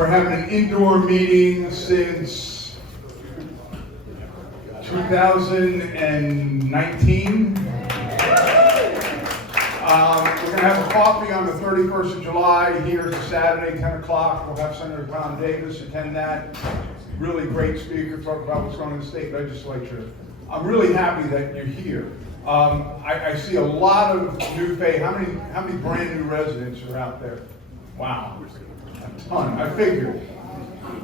We're having an indoor meeting since 2019. We're going to have a coffee on the 31st of July here. It's a Saturday, 10 o'clock. We'll have Senator Tom Davis attend that. Really great speaker, talk about what's going on in the state legislature. I'm really happy that you're here. I see a lot of new faces. How many brand new residents are out there? Wow, a ton. I figured.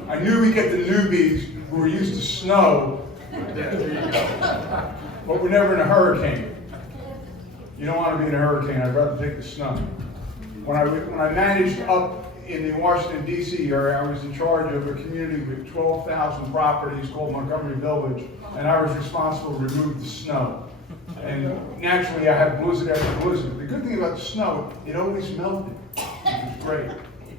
I knew we'd get the newbies who were used to snow, but we're never in a hurricane. You don't want to be in a hurricane. I'd rather take the snow. When I managed up in the Washington, D.C. area, I was in charge of a community with 12,000 properties called Montgomery Village, and I was responsible to remove the snow. And naturally, I had blizzard after blizzard. The good thing about the snow, it always melted, which was great.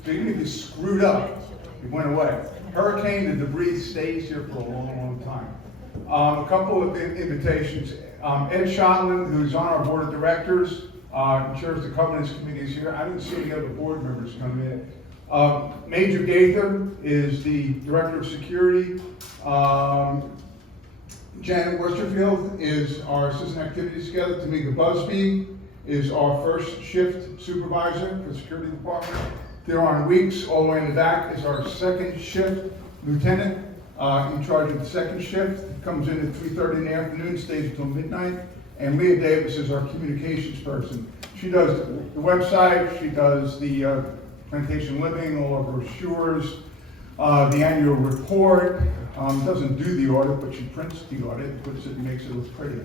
So even if you screwed up, it went away. Hurricane, the debris stays here for a long, long time. A couple of invitations. Ed Shotland, who's on our board of directors, chairs the governance committee, is here. I didn't see any other board members come in. Major Gaither is the director of security. Janet Westerfield is our assistant activities together. Tamika Busby is our first shift supervisor for the security department. Theron Weeks, all the way in the back, is our second shift lieutenant in charge of the second shift. Comes in at 3:30 in the afternoon, stays until midnight. And Leah Davis is our communications person. She does the website, she does the Plantation Living, all of our brochures, the annual report. Doesn't do the audit, but she prints the audit, puts it and makes it look pretty.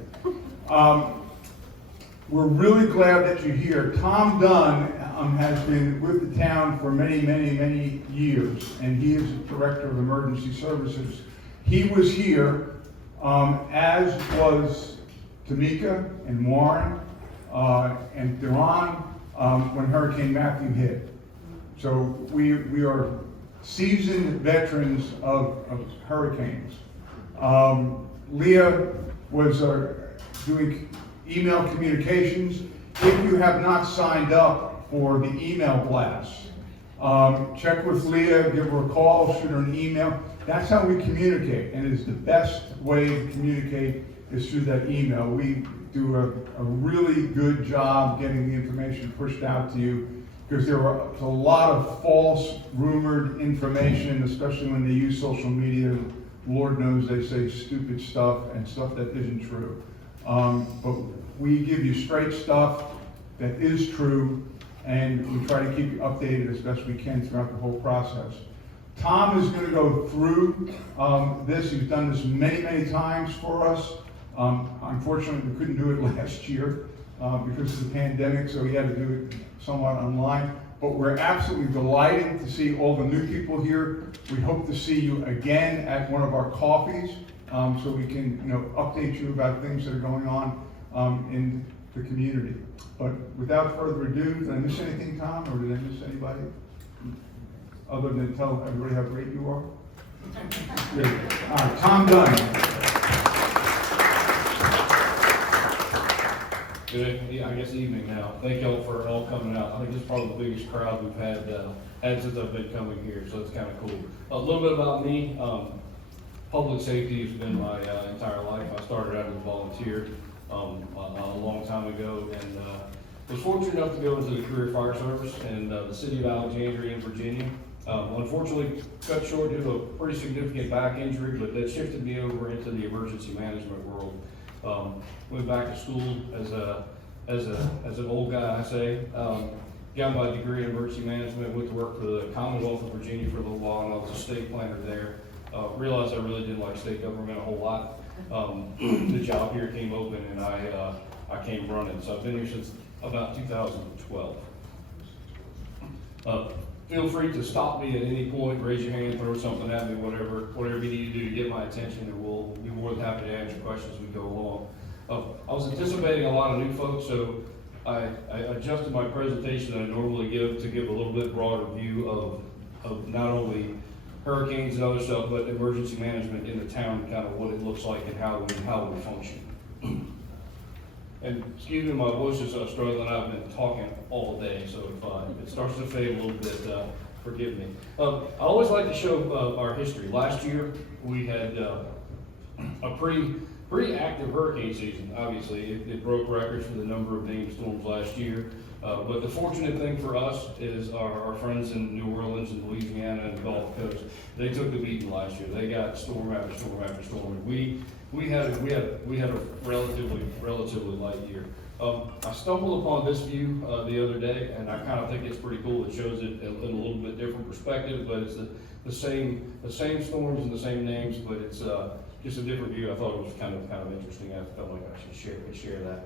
We're really glad that you're here. Tom Dunn has been with the town for many, many, many years, and he is the director of emergency services. He was here, as was Tamika and Warren and Theron when Hurricane Matthew hit. So we are seasoned veterans of hurricanes. Leah was doing email communications. If you have not signed up for the email blast, check with Leah, give her a call, shoot her an email. That's how we communicate, and it's the best way to communicate is through that email. We do a really good job getting the information pushed out to you, because there's a lot of false, rumored information, especially when they use social media. Lord knows they say stupid stuff and stuff that isn't true. But we give you straight stuff that is true, and we try to keep you updated as best we can throughout the whole process. Tom is going to go through this. He's done this many, many times for us. Unfortunately, we couldn't do it last year because of the pandemic, so we had to do it somewhat online. But we're absolutely delighted to see all the new people here. We hope to see you again at one of our coffees, so we can, update you about things that are going on in the community. But without further ado, did I miss anything, Tom, or did I miss anybody? Other than tell everybody how great you are? Good. All right, Tom Dunn. Good, I guess evening now. Thank y'all for all coming out. I think this is probably the biggest crowd we've had since I've been coming here, so it's kind of cool. A little bit about me. Public safety has been my entire life. I started out as a volunteer a long time ago, and was fortunate enough to go into the career fire service in the city of Alexandria in Virginia. Unfortunately, cut short due to a pretty significant back injury, but that shifted me over into the emergency management world. Went back to school as an old guy, I say. Got my degree in emergency management, went to work for the Commonwealth of Virginia for a little while, and I was a state planner there. Realized I really didn't like state government a whole lot. The job here came open, and I came running. So I've been here since about 2012. Feel free to stop me at any point, raise your hand, throw something at me, whatever you need to do to get my attention, and we'll be more than happy to answer questions as we go along. I was anticipating a lot of new folks, so I adjusted my presentation that I normally give to give a little bit broader view of not only hurricanes and other stuff, but emergency management in the town, kind of what it looks like and how we function. And excuse me, my voice is struggling. I've been talking all day, so if it starts to fade a little bit, forgive me. I always like to show our history. Last year, we had a pretty active hurricane season. Obviously, it broke records for the number of named storms last year. But the fortunate thing for us is our friends in New Orleans and Louisiana and the Gulf Coast, they took the beating last year. They got storm after storm after storm. And we had a relatively light year. I stumbled upon this view the other day, and I kind of think it's pretty cool. It shows it in a little bit different perspective, but it's the same storms and the same names, but it's just a different view. I thought it was kind of interesting. I felt like I should share that.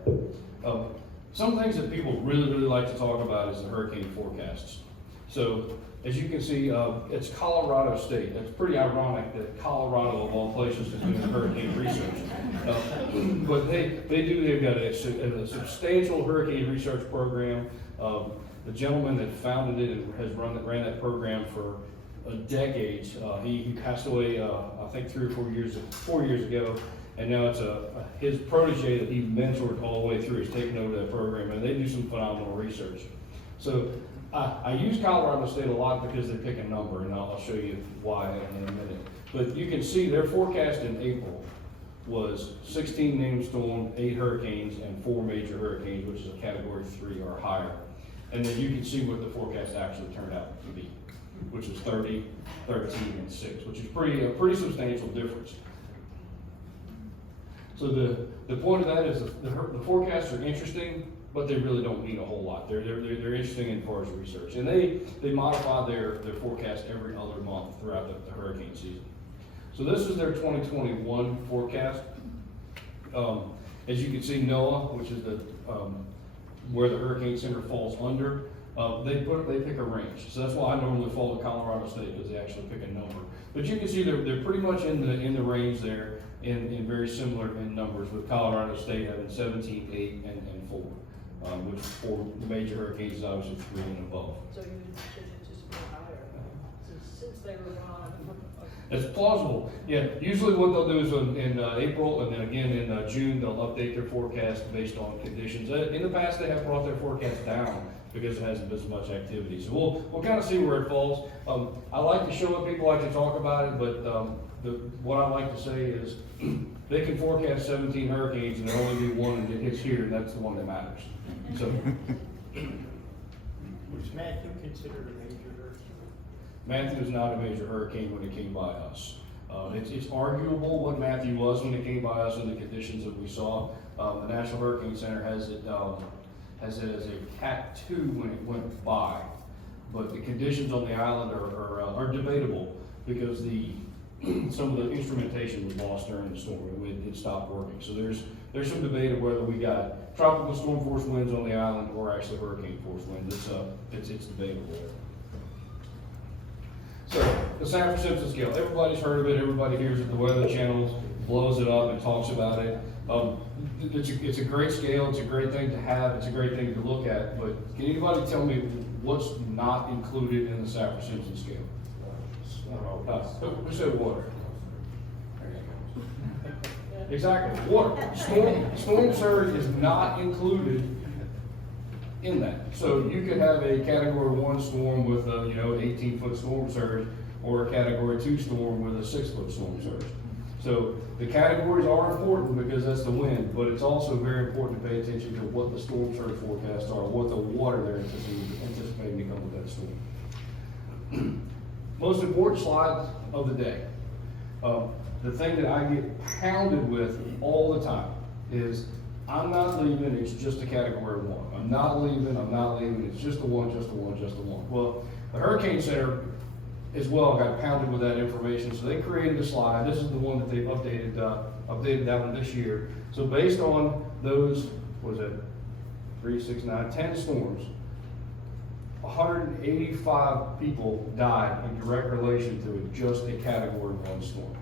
Some things that people really like to talk about is the hurricane forecasts. So as you can see, it's Colorado State. It's pretty ironic that Colorado, of all places, is doing hurricane research. But they've got a substantial hurricane research program. The gentleman that founded it and has ran that program for decades. He passed away, I think 3 or 4 years ago. And now it's his protege that he mentored all the way through is taking over that program, and they do some phenomenal research. So I use Colorado State a lot because they pick a number, and I'll show you why in a minute. But you can see their forecast in April was 16 named storms, 8 hurricanes, and 4 major hurricanes, which is a category 3 or higher. And then you can see what the forecast actually turned out to be, which is 30, 13, and 6, which is a pretty substantial difference. So the point of that is the forecasts are interesting, but they really don't mean a whole lot. They're interesting in far as research, and they modify their forecast every other month throughout the hurricane season. So this is their 2021 forecast. As you can see, NOAA, which is where the Hurricane Center falls under, they pick a range. So that's why I normally follow Colorado State, because they actually pick a number. But you can see they're pretty much in the range there. In very similar in numbers, with Colorado State having 17, 8, and 4, which for the major hurricanes is obviously 3 and above. So you should just go higher, since they were on. It's plausible. Yeah, usually what they'll do is in April and then again in June, they'll update their forecast based on conditions. In the past, they have brought their forecast down because there hasn't been so much activity. So we'll kind of see where it falls. I like to show it, people like to talk about it, but what I like to say is they can forecast 17 hurricanes and there only be one that hits here, and that's the one that matters. So, Was Matthew considered a major hurricane? Matthew is not a major hurricane when it came by us. It's arguable what Matthew was when it came by us and the conditions that we saw. The National Hurricane Center has it as a Cat 2 when it went by, but the conditions on the island are debatable because some of the instrumentation was lost during the storm. It stopped working. So there's some debate of whether we got tropical storm force winds on the island or actually hurricane force winds. It's debatable. So the Sanford Simpson scale, everybody's heard of it. Everybody hears it. The Weather Channel blows it up and talks about it. It's a great scale. It's a great thing to have. It's a great thing to look at. But can anybody tell me what's not included in the Sanford Simpson scale? Who said water? There you go. Exactly, water. Storm surge is not included in that. So you could have a category 1 storm with a 18-foot storm surge, or a category 2 storm with a 6-foot storm surge. So the categories are important because that's the wind, but it's also very important to pay attention to what the storm surge forecasts are, what the water they're anticipating to come with that storm. Most important slide of the day. The thing that I get pounded with all the time is, I'm not leaving, it's just a category 1. I'm not leaving, it's just the one. Well, the Hurricane Center as well got pounded with that information, so they created a slide. This is the one that they've updated that one this year. So based on those, 3, 6, 9, 10 storms, 185 people died in direct relation to just a category 1 storm.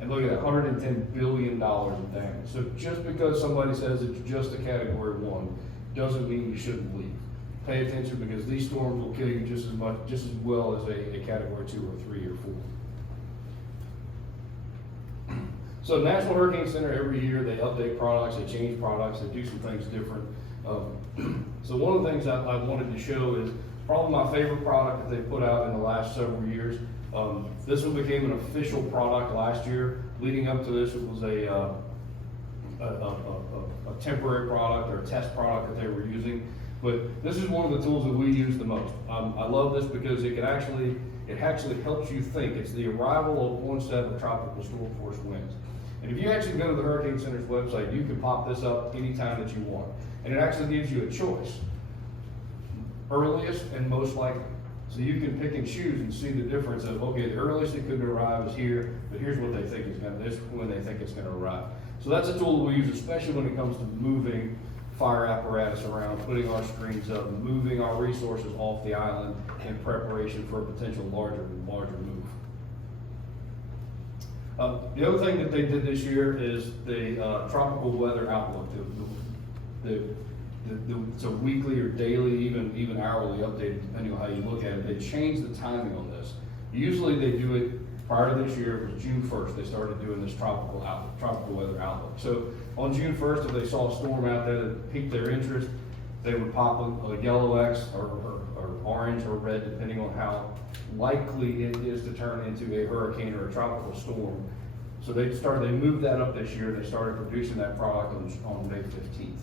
And look at that, $110 billion in damage. So just because somebody says it's just a category 1, doesn't mean you shouldn't leave. Pay attention, because these storms will kill you just as well as a category 2 or 3 or 4. So National Hurricane Center, every year they update products, they change products, they do some things different. So one of the things I wanted to show is probably my favorite product that they put out in the last several years. This one became an official product last year. Leading up to this, it was a temporary product or a test product that they were using. But this is one of the tools that we use the most. I love this because it actually helps you think. It's the arrival of one set of tropical storm force winds. And if you actually go to the Hurricane Center's website, you can pop this up anytime that you want. And it actually gives you a choice. Earliest and most likely. So you can pick and choose and see the difference of, okay, the earliest it could arrive is here, but here's what they think is gonna, this is when they think it's gonna arrive. So that's a tool that we use, especially when it comes to moving fire apparatus around, putting our screens up, moving our resources off the island in preparation for a potential larger move. The other thing that they did this year is the tropical weather outlook. It's a weekly or daily, even hourly update, depending on how you look at it. They changed the timing on this. Usually they do it prior to this year, it was June 1st, they started doing this tropical weather outlook. So on June 1st, if they saw a storm out there that piqued their interest, they would pop a yellow X or orange or red, depending on how likely it is to turn into a hurricane or a tropical storm. So they moved that up this year, and they started producing that product on May 15th.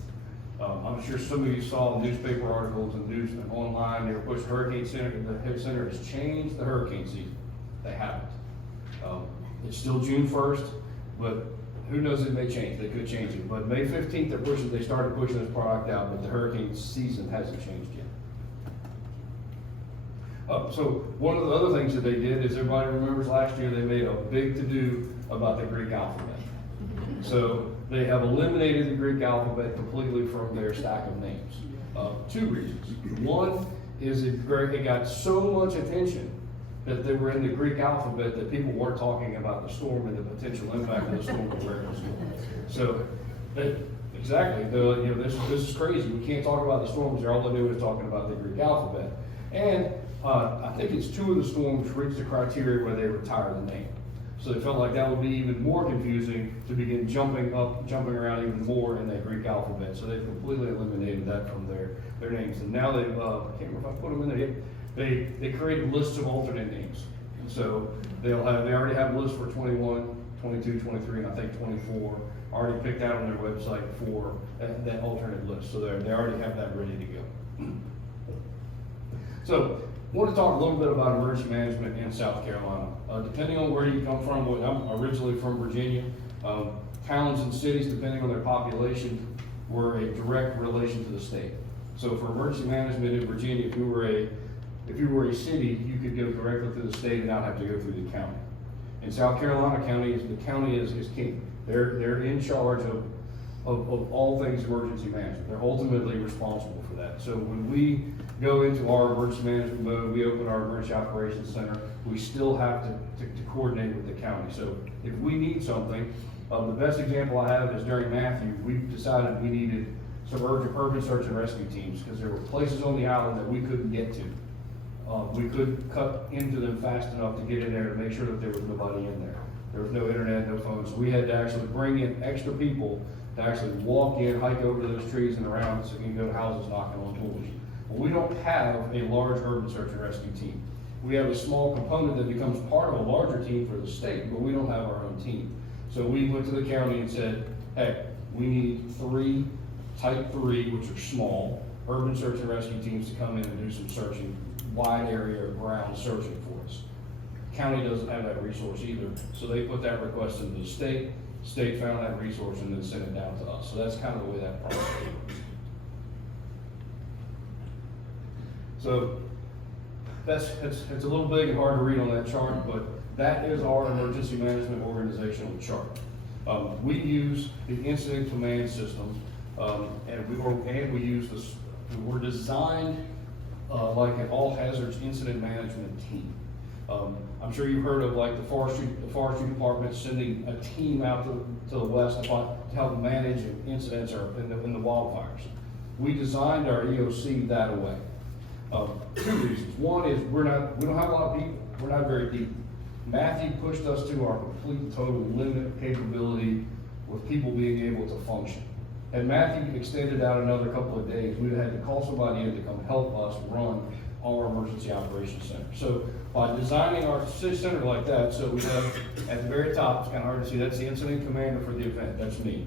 I'm sure some of you saw newspaper articles and news and online, they were pushing Hurricane Center, the center has changed the hurricane season. They haven't. It's still June 1st, but who knows, it may change, they could change it. But May 15th, they started pushing this product out, but the hurricane season hasn't changed yet. So one of the other things that they did is, everybody remembers last year, they made a big to-do about the Greek alphabet. So they have eliminated the Greek alphabet completely from their stack of names. Two reasons. One is it got so much attention that they were in the Greek alphabet that people weren't talking about the storm and the potential impact of the storm or where it was going. So, exactly, this is crazy. We can't talk about the storms, all they do is talking about the Greek alphabet. And I think it's 2 of the storms reached the criteria where they retired the name. So they felt like that would be even more confusing to begin jumping around even more in that Greek alphabet. So they've completely eliminated that from their names. And now they've, I can't remember if I put them in there yet, they created lists of alternate names. So they already have lists for 21, 22, 23, and I think 24 already picked out on their website for that alternate list. So they already have that ready to go. So I want to talk a little bit about emergency management in South Carolina. Depending on where you come from, I'm originally from Virginia. Towns and cities, depending on their population, were a direct relation to the state. So for emergency management in Virginia, if you were a city, you could go directly to the state and not have to go through the county. In South Carolina, the county is king. They're in charge of all things emergency management. They're ultimately responsible for that. So when we go into our emergency management mode, we open our emergency operations center, we still have to coordinate with the county. So if we need something, the best example I have is during Matthew, we decided we needed some urban search and rescue teams because there were places on the island that we couldn't get to. We couldn't cut into them fast enough to get in there to make sure that there was nobody in there. There was no internet, no phones. So we had to actually bring in extra people to actually walk in, hike over to those trees and around so we can go to houses knocking on doors. Well, we don't have a large urban search and rescue team. We have a small component that becomes part of a larger team for the state, but we don't have our own team. So we went to the county and said, hey, we need 3 type 3, which are small, urban search and rescue teams to come in and do some searching, wide area of ground searching for us. County doesn't have that resource either, so they put that request into the state. State found that resource and then sent it down to us. So that's kind of the way that process works. So it's a little big and hard to read on that chart, but that is our emergency management organizational chart. We use the incident command system, and we use this. We're designed like an all hazards incident management team. I'm sure you've heard of like the forestry department sending a team out to the west to help manage incidents or in the wildfires. We designed our EOC that way. 2 reasons. One is we don't have a lot of people. We're not very deep. Matthew pushed us to our complete total limit of capability with people being able to function. And Matthew extended out another couple of days, we'd have had to call somebody in to come help us run our emergency operations center. So by designing our center like that, so we have at the very top, it's kind of hard to see, that's the incident commander for the event, that's me.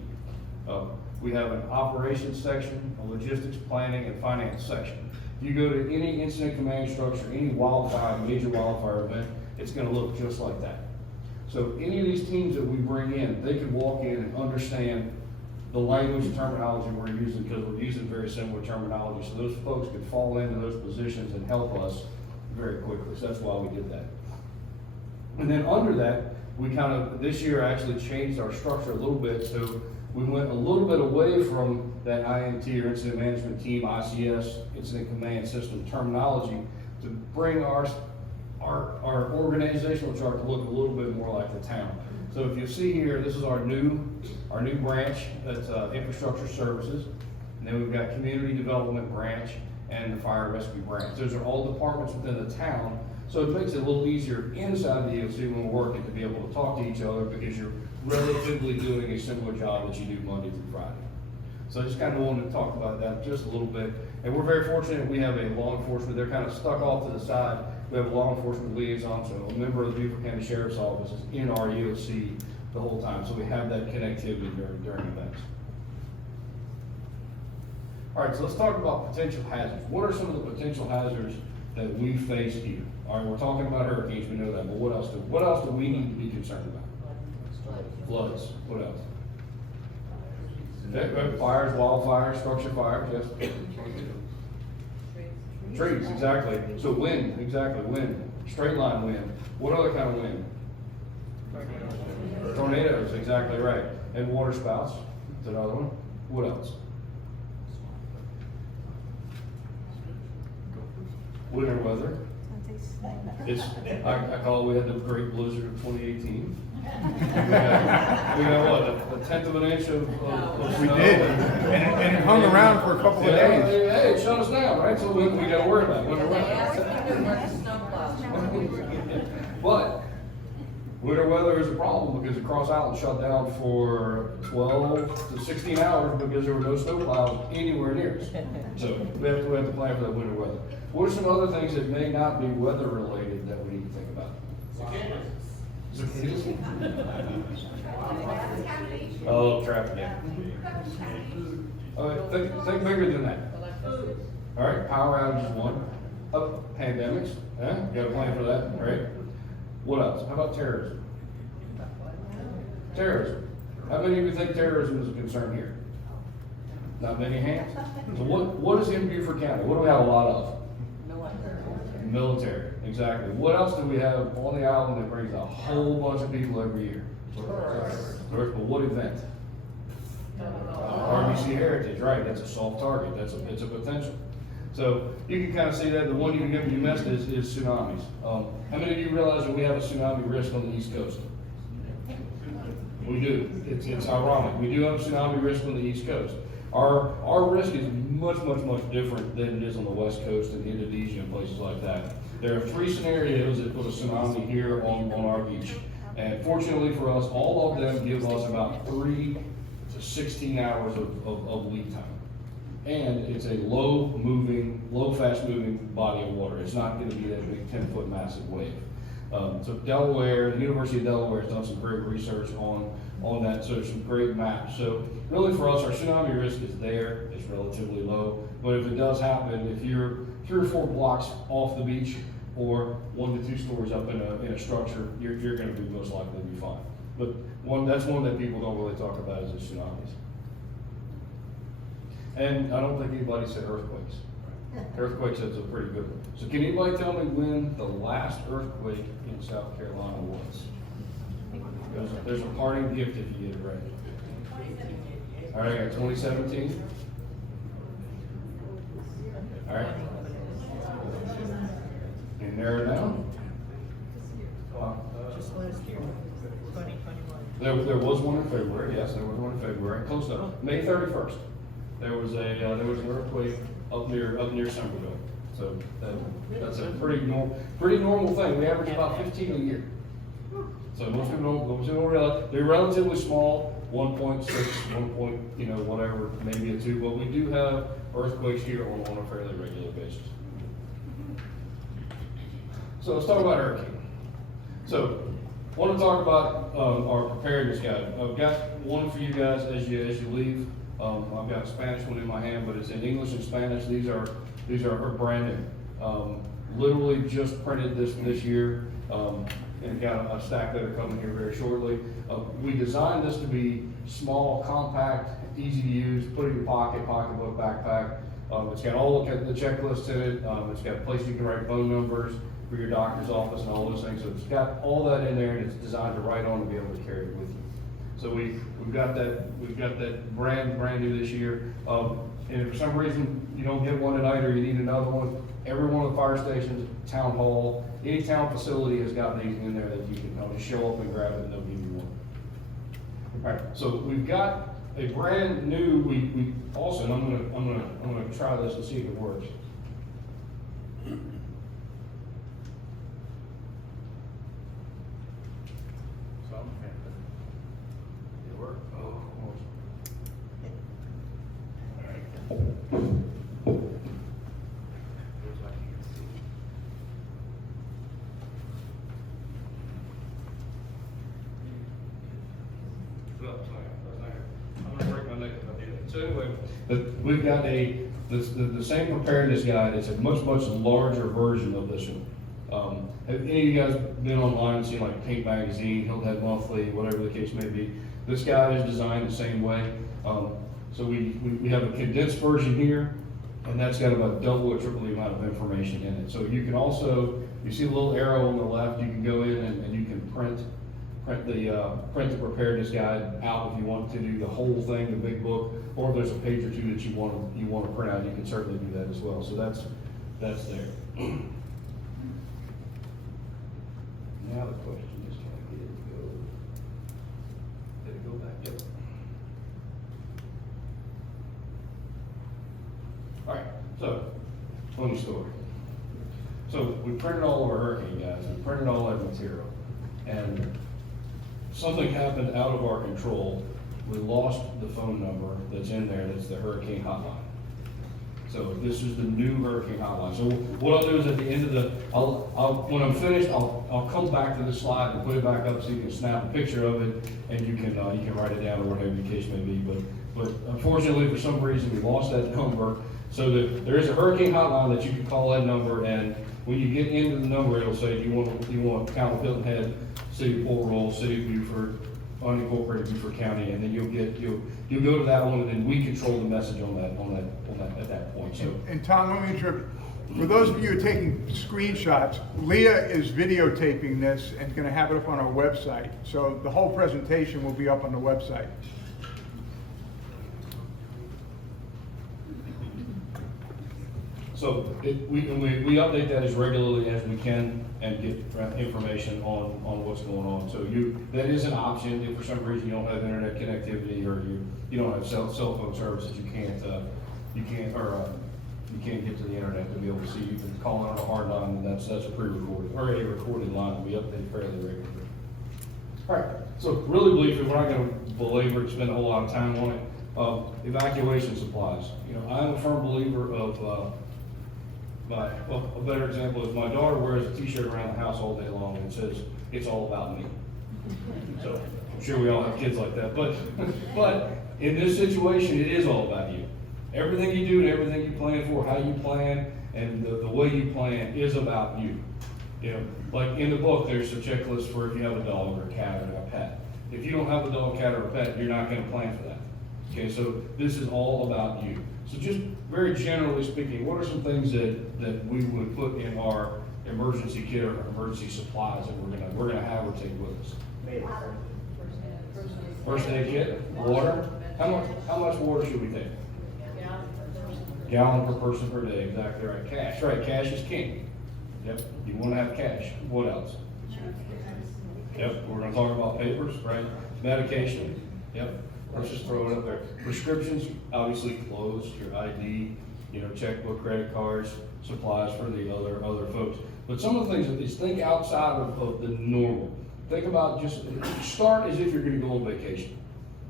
We have an operations section, a logistics planning and finance section. If you go to any incident command structure, any wildfire, major wildfire event, it's gonna look just like that. So any of these teams that we bring in, they can walk in and understand the language and terminology we're using, because we're using very similar terminology. So those folks could fall into those positions and help us very quickly. So that's why we did that. And then under that, we kind of, this year actually changed our structure a little bit. So we went a little bit away from that INT or Incident Management Team, ICS, Incident Command System terminology, to bring our organizational chart to look a little bit more like the town. So if you see here, this is our new branch, that's Infrastructure Services. And then we've got Community Development Branch and the Fire Rescue Branch. Those are all departments within the town. So it makes it a little easier inside the EOC when we're working to be able to talk to each other, because you're relatively doing a similar job that you do Monday through Friday. So I just kind of wanted to talk about that just a little bit. And we're very fortunate, we have a law enforcement, they're kind of stuck off to the side. We have a law enforcement liaison, so a member of the Beaufort County Sheriff's Office is in our EOC the whole time. So we have that connectivity during events. All right, so let's talk about potential hazards. What are some of the potential hazards that we face here? All right, we're talking about hurricanes, we know that, but what else do we need to be concerned about? Floods, what else? Fires, wildfires, structure fires, yes. Trees, exactly. So wind, exactly, wind. Straight line wind. What other kind of wind? Tornadoes, exactly right. And water spouts, is another one. What else? Winter weather. I call it, we had the great blizzard of 2018. we got what, a tenth of an inch of We snow. did, and it hung around for a couple of days. Hey, it shut us down, right? So we gotta worry about winter weather. But winter weather is a problem because the Cross Island shut down for 12 to 16 hours because there were no snow plows anywhere near us. So we have to plan for that winter weather. What are some other things that may not be weather related that we need to think about? Cicadas. Oh, traffic, yeah. All right, think bigger than that. All right, power outage is one. Pandemics, yeah, you got a plan for that, right? What else? How about terrorism? Terrorism. How many of you think terrorism is a concern here? Not many hands? So what is in Beaufort County? What do we have a lot of? Military, exactly. What else do we have on the island that brings a whole bunch of people every year? Tourists. But what event? RBC Heritage, right? That's a soft target. It's a potential. So you can kind of see that. The one you missed is tsunamis. How many of you realize that we have a tsunami risk on the East Coast? We do. It's ironic. We do have a tsunami risk on the East Coast. Our risk is much different than it is on the West Coast and Indonesia and places like that. There are 3 scenarios that put a tsunami here on our beach. And fortunately for us, all of them give us about 3 to 16 hours of lead time. And it's a low fast moving body of water. It's not gonna be that big 10-foot massive wave. So Delaware, the University of Delaware has done some great research on that, so there's some great maps. So really for us, our tsunami risk is there, it's relatively low, but if it does happen, if you're 3 or 4 blocks off the beach or 1 to 2 stories up in a structure, you're gonna be most likely to be fine. But that's one that people don't really talk about is the tsunamis. And I don't think anybody said earthquakes. Earthquakes is a pretty good one. So can anybody tell me when the last earthquake in South Carolina was? There's a parting gift if you get it right. All right, 2017. All right. Can you narrow it down? Just last year, 2021. There was one in February. Yes, there was one in February. Close enough. May 31st. There was an earthquake up near Somerville. So that's a pretty normal thing. We average about 15 a year. So most people don't realize they're relatively small, 1.6, 1 point, whatever, maybe a 2. But we do have earthquakes here on a fairly regular basis. So let's talk about hurricane. So, want to talk about our preparedness guide. I've got one for you guys as you leave. I've got a Spanish one in my hand, but it's in English and Spanish. These are brand new. Literally just printed this year, and got a stack that are coming here very shortly. We designed this to be small, compact, easy to use. Put it in your pocket, pocketbook, backpack. It's got all the checklists in it. It's got a place you can write phone numbers for your doctor's office and all those things. So it's got all that in there, and it's designed to write on and be able to carry it with you. So we've got that brand new this year. And if for some reason you don't get one tonight or you need another one, every one of the fire stations, town hall, any town facility has got these in there that you can just show up and grab it and they'll give you one. All right, so we've got a brand new. We also, and I'm gonna try this and see if it works. It worked. Oh, of course. All right. I'm gonna break my neck if I do that. So anyway, we've got the same preparedness guide. It's a much larger version of this one. Have any of you guys been online and seen like Pink Magazine, Hilton Head Monthly, whatever the case may be? This guide is designed the same way. So we have a condensed version here, and that's got about double or triple the amount of information in it. So you can also, you see the little arrow on the left, you can go in and you can print the preparedness guide out if you want to do the whole thing, the big book, or if there's a page or two that you want to print out, you can certainly do that as well. So that's there. Now the question is, can I get it to go? Did it go back? Yep. All right, so funny story. So we printed all of our hurricane guides, we printed all that material, and something happened out of our control. We lost the phone number that's in there, that's the hurricane hotline. So this is the new hurricane hotline. So what I'll do is at the end of when I'm finished, I'll come back to the slide and put it back up so you can snap a picture of it, and you can write it down or whatever the case may be. But unfortunately, for some reason, we lost that number. So there is a hurricane hotline that you can call that number, and when you get into the number, it'll say, do you want Town of Hilton Head, City of Port Royal, City of Beaufort, unincorporated Beaufort County, and then you'll go to that one, and then we control the message on that at that point. So, And Tom, let me interrupt. For those of you who are taking screenshots, Leah is videotaping this and going to have it up on our website. So the whole presentation will be up on the website. So we update that as regularly as we can and get information on what's going on. So that is an option if for some reason you don't have internet connectivity or you don't have cell phone services, you can't get to the internet to be able to see. You can call it on a hard line, and that's a pre-recorded or a recorded line that we update fairly regularly. All right. So really briefly, we're not going to belabor it, spend a whole lot of time on it. Evacuation supplies. I'm a firm believer of. A better example is my daughter wears a t-shirt around the house all day long and says, "It's all about me." So I'm sure we all have kids like that, but in this situation, it is all about you. Everything you do and everything you plan for, how you plan and the way you plan is about you. Like in the book, there's a checklist for if you have a dog or a cat or a pet. If you don't have a dog, cat, or a pet, you're not going to plan for that. Okay, so this is all about you. So just very generally speaking, what are some things that we would put in our emergency kit or emergency supplies that we're gonna have or take with us? First aid kit, water. How much water should we take? Gallon per person per day. Exactly right. Cash. Right. Cash is king. Yep. You want to have cash. What else? Yep. We're gonna talk about papers, right? Medication. Yep. Let's just throw it up there. Prescriptions, obviously clothes, your ID, checkbook, credit cards, supplies for the other folks. But some of the things is think outside of the normal. Think about just start as if you're going to go on vacation.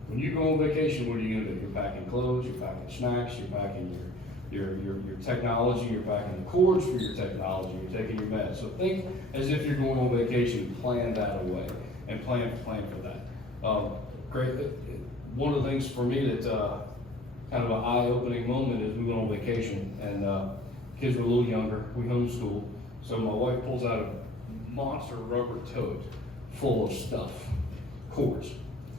When you go on vacation, what are you going to do? You're packing clothes, you're packing snacks, you're packing your technology, you're packing the cords for your technology, you're taking your meds. So think as if you're going on vacation, plan that away and plan for that. Great. One of the things for me that kind of an eye-opening moment is we went on vacation and kids were a little younger. We homeschooled, so my wife pulls out a monster rubber tote full of stuff, cords.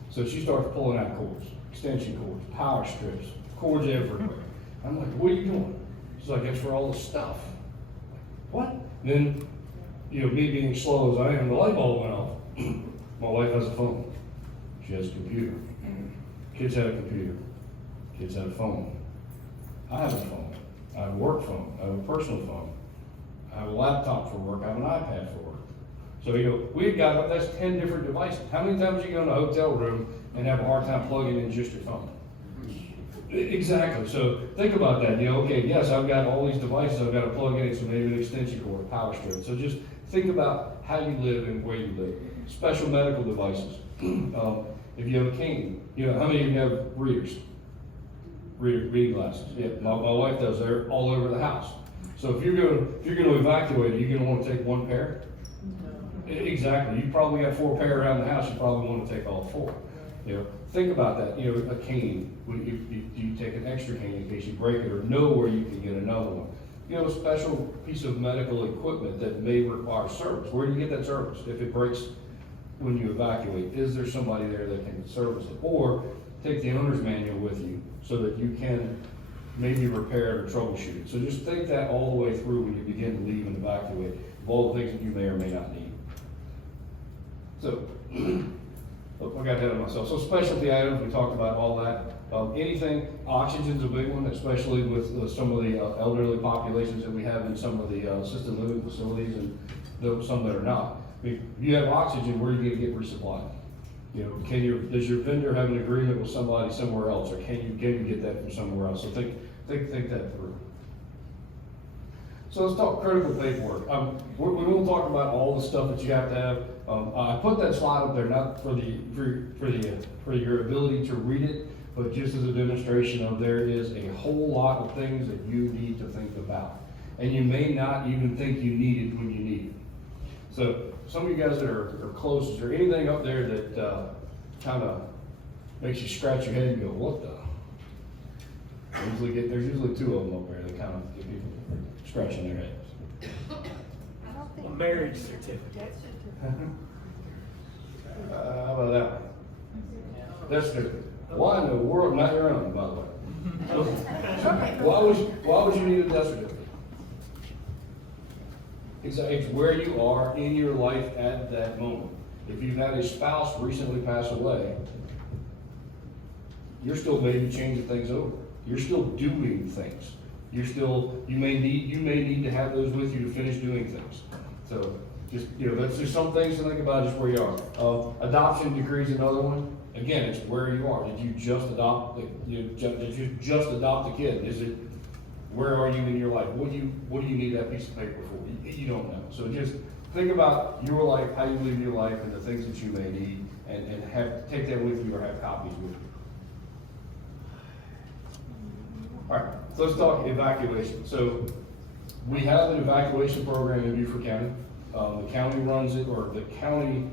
So she starts pulling out cords, extension cords, power strips, cords everywhere. I'm like, what are you doing? She's like, it's for all the stuff. What? Then, you know, me being slow as I am, the light bulb went off. My wife has a phone. She has a computer. Kids had a computer. Kids had a phone. I have a phone. I have a work phone. I have a personal phone. I have a laptop for work. I have an iPad for work. So, you know, we've got, that's 10 different devices. How many times you go in a hotel room and have a hard time plugging in just your phone? Exactly. So think about that. You know, okay, yes, I've got all these devices I've got to plug in, so maybe an extension cord, a power strip. So just think about how you live and where you live. Special medical devices. If you have a cane, you know, how many of you have readers? Reading glasses. Yeah, my wife does. They're all over the house. So if you're going to evacuate, are you going to want to take one pair? Exactly. You probably got 4 pair around the house. You probably want to take all 4. You know, think about that. You know, a cane. You take an extra cane in case you break it, or know where you can get another one. You know, a special piece of medical equipment that may require service. Where do you get that service? If it breaks when you evacuate, is there somebody there that can service it? Or take the owner's manual with you so that you can maybe repair it or troubleshoot it. So just think that all the way through when you begin to leave and evacuate, of all the things that you may or may not need. So, look, I got ahead of myself. So specialty items, we talked about all that. Anything, oxygen's a big one, especially with some of the elderly populations that we have in some of the assisted living facilities and some that are not. I mean, if you have oxygen, where are you going to get resupplied? You know, does your vendor have an agreement with somebody somewhere else, or can you get that from somewhere else? So think that through. So let's talk critical paperwork. We won't talk about all the stuff that you have to have. I put that slide up there not for your ability to read it, but just as a demonstration of there is a whole lot of things that you need to think about, and you may not even think you need it when you need it. So some of you guys that are close, is there anything up there that kind of makes you scratch your head and go, what the? There's usually 2 of them up there that kind of get people scratching their heads. A marriage certificate. How about that one? That's good. Why in the world, not your own, by the way. Why would you need a death certificate? It's where you are in your life at that moment. If you've had a spouse recently pass away, you're still maybe changing things over. You're still doing things. You may need to have those with you to finish doing things. So just, you know, that's just some things to think about, just where you are. Adoption decree is another one. Again, it's where you are. Did you just adopt a kid? Is it, where are you in your life? What do you need that piece of paper for? You don't know. So just think about your life, how you live your life, and the things that you may need, and take that with you or have copies with you. All right, so let's talk evacuation. So we have an evacuation program in Beaufort County. The county runs it, or the county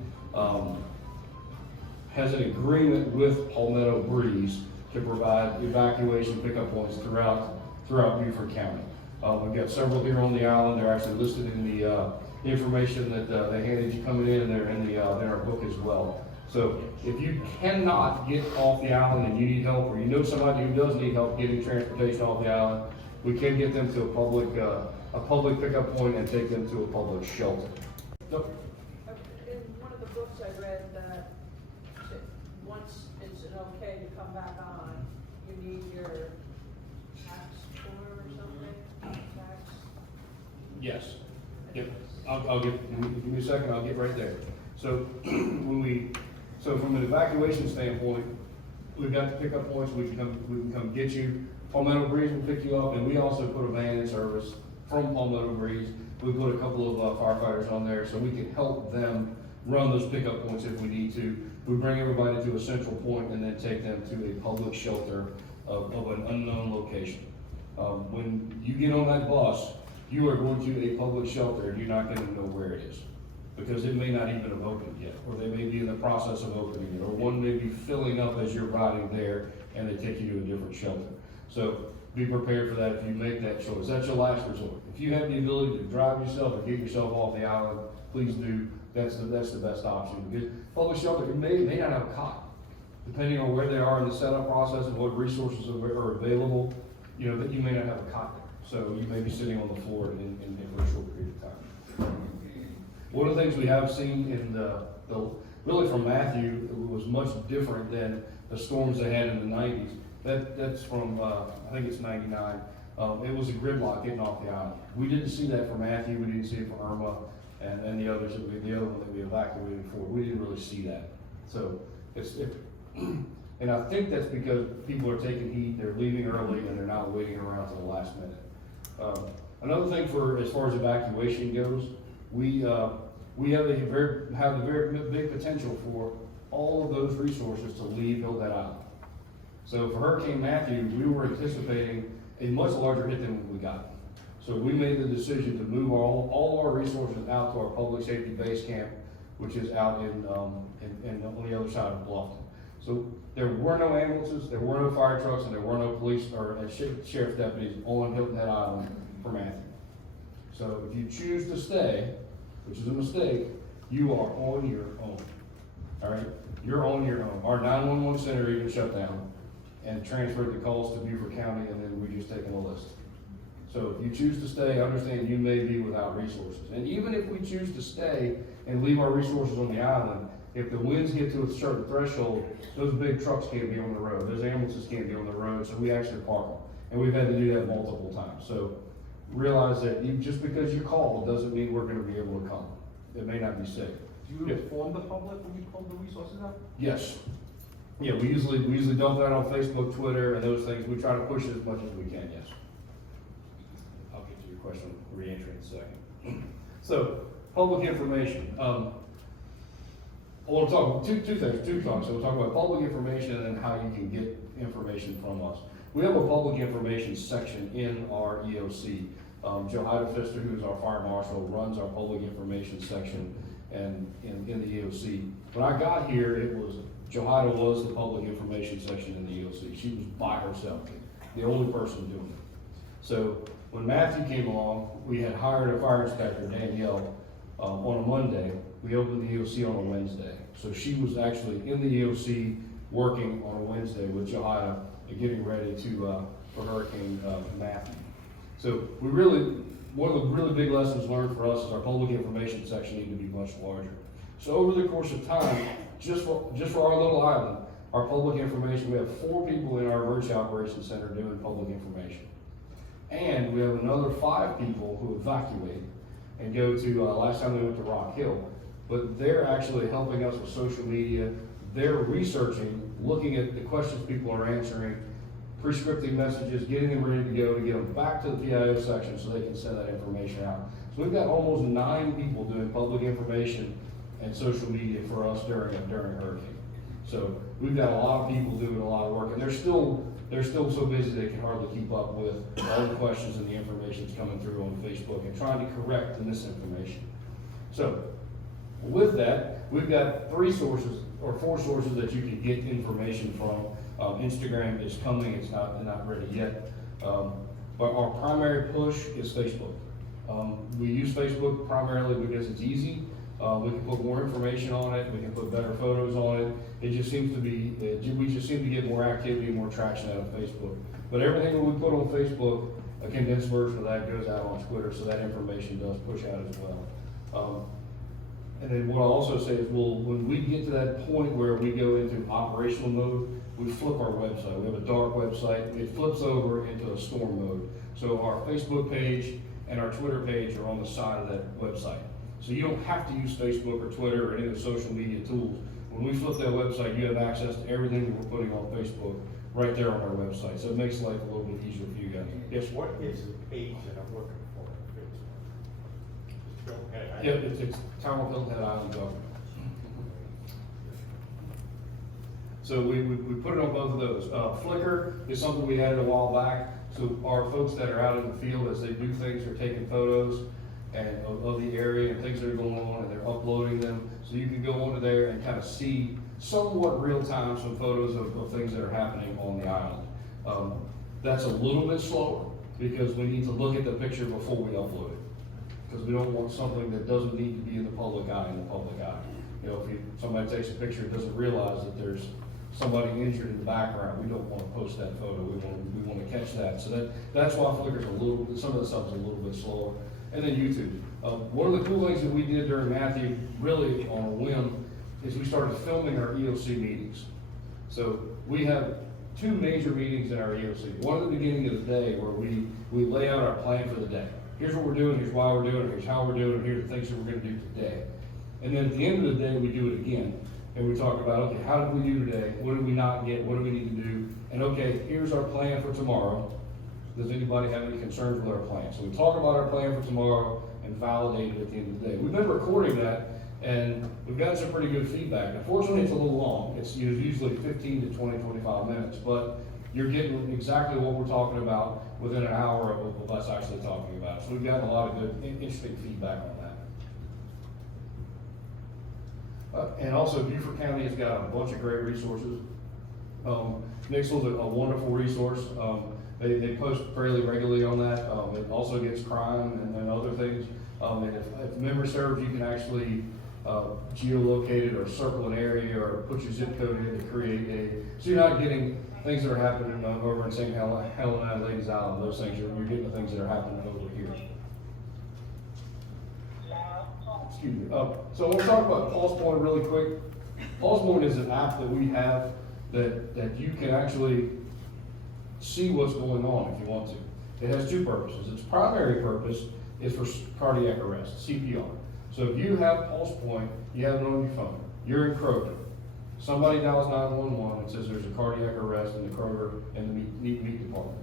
has an agreement with Palmetto Breeze to provide evacuation pickup points throughout Beaufort County. We've got several here on the island. They're actually listed in the information that they handed you coming in, and they're in our book as well. So if you cannot get off the island and you need help, or you know somebody who does need help getting transportation off the island, we can get them to a public pickup point and take them to a public shelter. So, In one of the books I read that once it's an okay to come back on, you need your tax form or something, tax? yes. Yep. I'll give me a second. I'll get right there. So so from an evacuation standpoint, we've got the pickup points. We can come get you. Palmetto Breeze will pick you up, and we also put a van in service from Palmetto Breeze. We put a couple of firefighters on there, so we can help them run those pickup points if we need to. We bring everybody to a central point and then take them to a public shelter of an unknown location. When you get on that bus, you are going to a public shelter and you're not gonna know where it is. Because it may not even have opened yet, or they may be in the process of opening it, or one may be filling up as you're riding there and they take you to a different shelter. So be prepared for that if you make that choice. That's your last resort. If you have the ability to drive yourself or get yourself off the island, please do. That's the best option. Because public shelter, it may not have a cot. Depending on where they are in the setup process and what resources are available, you know, that you may not have a cot there. So you may be sitting on the floor for a short period of time. One of the things we have seen in really from Matthew, it was much different than the storms they had in the 90s. That's from, I think it's 99. It was a gridlock getting off the island. We didn't see that for Matthew, we didn't see it for Irma, and the others, the other one that we evacuated for, we didn't really see that. So, and I think that's because people are taking heat, they're leaving early, and they're not waiting around till the last minute. Another thing as far as evacuation goes, we have the very big potential for all of those resources to leave Hilton Island. So for Hurricane Matthew, we were anticipating a much larger hit than we got. So we made the decision to move all our resources out to our public safety base camp, which is out on the other side of Bluffton. So there were no ambulances, there were no fire trucks, and there were no police or sheriff's deputies on Hilton Head Island for Matthew. So if you choose to stay, which is a mistake, you are on your own. All right? You're on your own. Our 911 center even shut down and transferred the calls to Beaufort County, and then we just taken a list. So if you choose to stay, understand you may be without resources. And even if we choose to stay and leave our resources on the island, if the winds get to a certain threshold, those big trucks can't be on the road. Those ambulances can't be on the road, so we actually park them. And we've had to do that multiple times. So realize that just because you call doesn't mean we're gonna be able to come. It may not be safe. Do you inform the public when you pull the resources out? Yes. Yeah, we usually dump that on Facebook, Twitter, and those things. We try to push it as much as we can, yes. I'll get to your question, re-entry in a second. So, public information. I want to talk about two talks. So we'll talk about public information and then how you can get information from us. We have a public information section in our EOC. Johanna Pfister, who's our fire marshal, runs our public information section and in the EOC. When I got here, Johanna was the public information section in the EOC. She was by herself, the only person doing it. So when Matthew came along, we had hired a fire inspector, Danielle, on a Monday. We opened the EOC on a Wednesday. So she was actually in the EOC working on a Wednesday with Johanna and getting ready for Hurricane Matthew. So one of the really big lessons learned for us is our public information section needed to be much larger. So over the course of time, just for our little island, our public information, we have 4 people in our emergency operations center doing public information. And we have another 5 people who evacuate and go to, last time we went to Rock Hill, but they're actually helping us with social media. They're researching, looking at the questions people are answering, prescripting messages, getting them ready to go to get them back to the PIO section so they can send that information out. So we've got almost 9 people doing public information and social media for us during hurricane. So we've got a lot of people doing a lot of work, and they're still so busy they can hardly keep up with all the questions and the information that's coming through on Facebook and trying to correct the misinformation. So with that, we've got 4 sources that you can get information from. Instagram is coming, it's not ready yet. But our primary push is Facebook. We use Facebook primarily because it's easy. We can put more information on it, we can put better photos on it. We just seem to get more activity, more traction out of Facebook. But everything that we put on Facebook, a condensed version of that goes out on Twitter, so that information does push out as well. And then what I'll also say is, when we get to that point where we go into operational mode, we flip our website. We have a dark website. It flips over into a storm mode. So our Facebook page and our Twitter page are on the side of that website. So you don't have to use Facebook or Twitter or any of the social media tools. When we flip that website, you have access to everything that we're putting on Facebook right there on our website. So it makes life a little bit easier for you guys. Yes? What is the page that I'm looking for? Yeah, it's Town of Hilton Head Island Government. So we put it on both of those. Flickr is something we added a while back. So our folks that are out in the field, as they do things, are taking photos and of the area and things that are going on, and they're uploading them. So you can go onto there and kind of see somewhat real time some photos of things that are happening on the island. That's a little bit slower because we need to look at the picture before we upload it. Because we don't want something that doesn't need to be in the public eye. You know, if somebody takes a picture and doesn't realize that there's somebody injured in the background, we don't want to post that photo. We want to catch that. So that's why Flickr's a little, some of the stuff is a little bit slower. And then YouTube. One of the cool things that we did during Matthew, really on a whim, is we started filming our EOC meetings. So we have 2 major meetings in our EOC. One at the beginning of the day where we lay out our plan for the day. Here's what we're doing, here's why we're doing it, here's how we're doing it, here's the things that we're gonna do today. And then at the end of the day, we do it again. And we talk about, okay, how did we do today? What did we not get? What do we need to do? And okay, here's our plan for tomorrow. Does anybody have any concerns with our plan? So we talk about our plan for tomorrow and validate it at the end of the day. We've been recording that and we've gotten some pretty good feedback. Unfortunately, it's a little long. It's usually 15 to 20, 25 minutes, but you're getting exactly what we're talking about within an hour of us actually talking about it. So we've gotten a lot of good, interesting feedback on that. And also, Beaufort County has got a bunch of great resources. Nixon's a wonderful resource. They post fairly regularly on that. It also gets crime and other things. And if memory serves, you can actually geolocate it or circle an area or put your zip code in to create so you're not getting things that are happening over in St. Helena, Ladies Island, those things. You're getting the things that are happening over here. Excuse me. So I want to talk about Pulse Point really quick. Pulse Point is an app that we have that you can actually see what's going on if you want to. It has 2 purposes. Its primary purpose is for cardiac arrest, CPR. So if you have Pulse Point, you have it on your phone, you're in Kroger, somebody dials 911 and says there's a cardiac arrest in the Kroger and the meat department.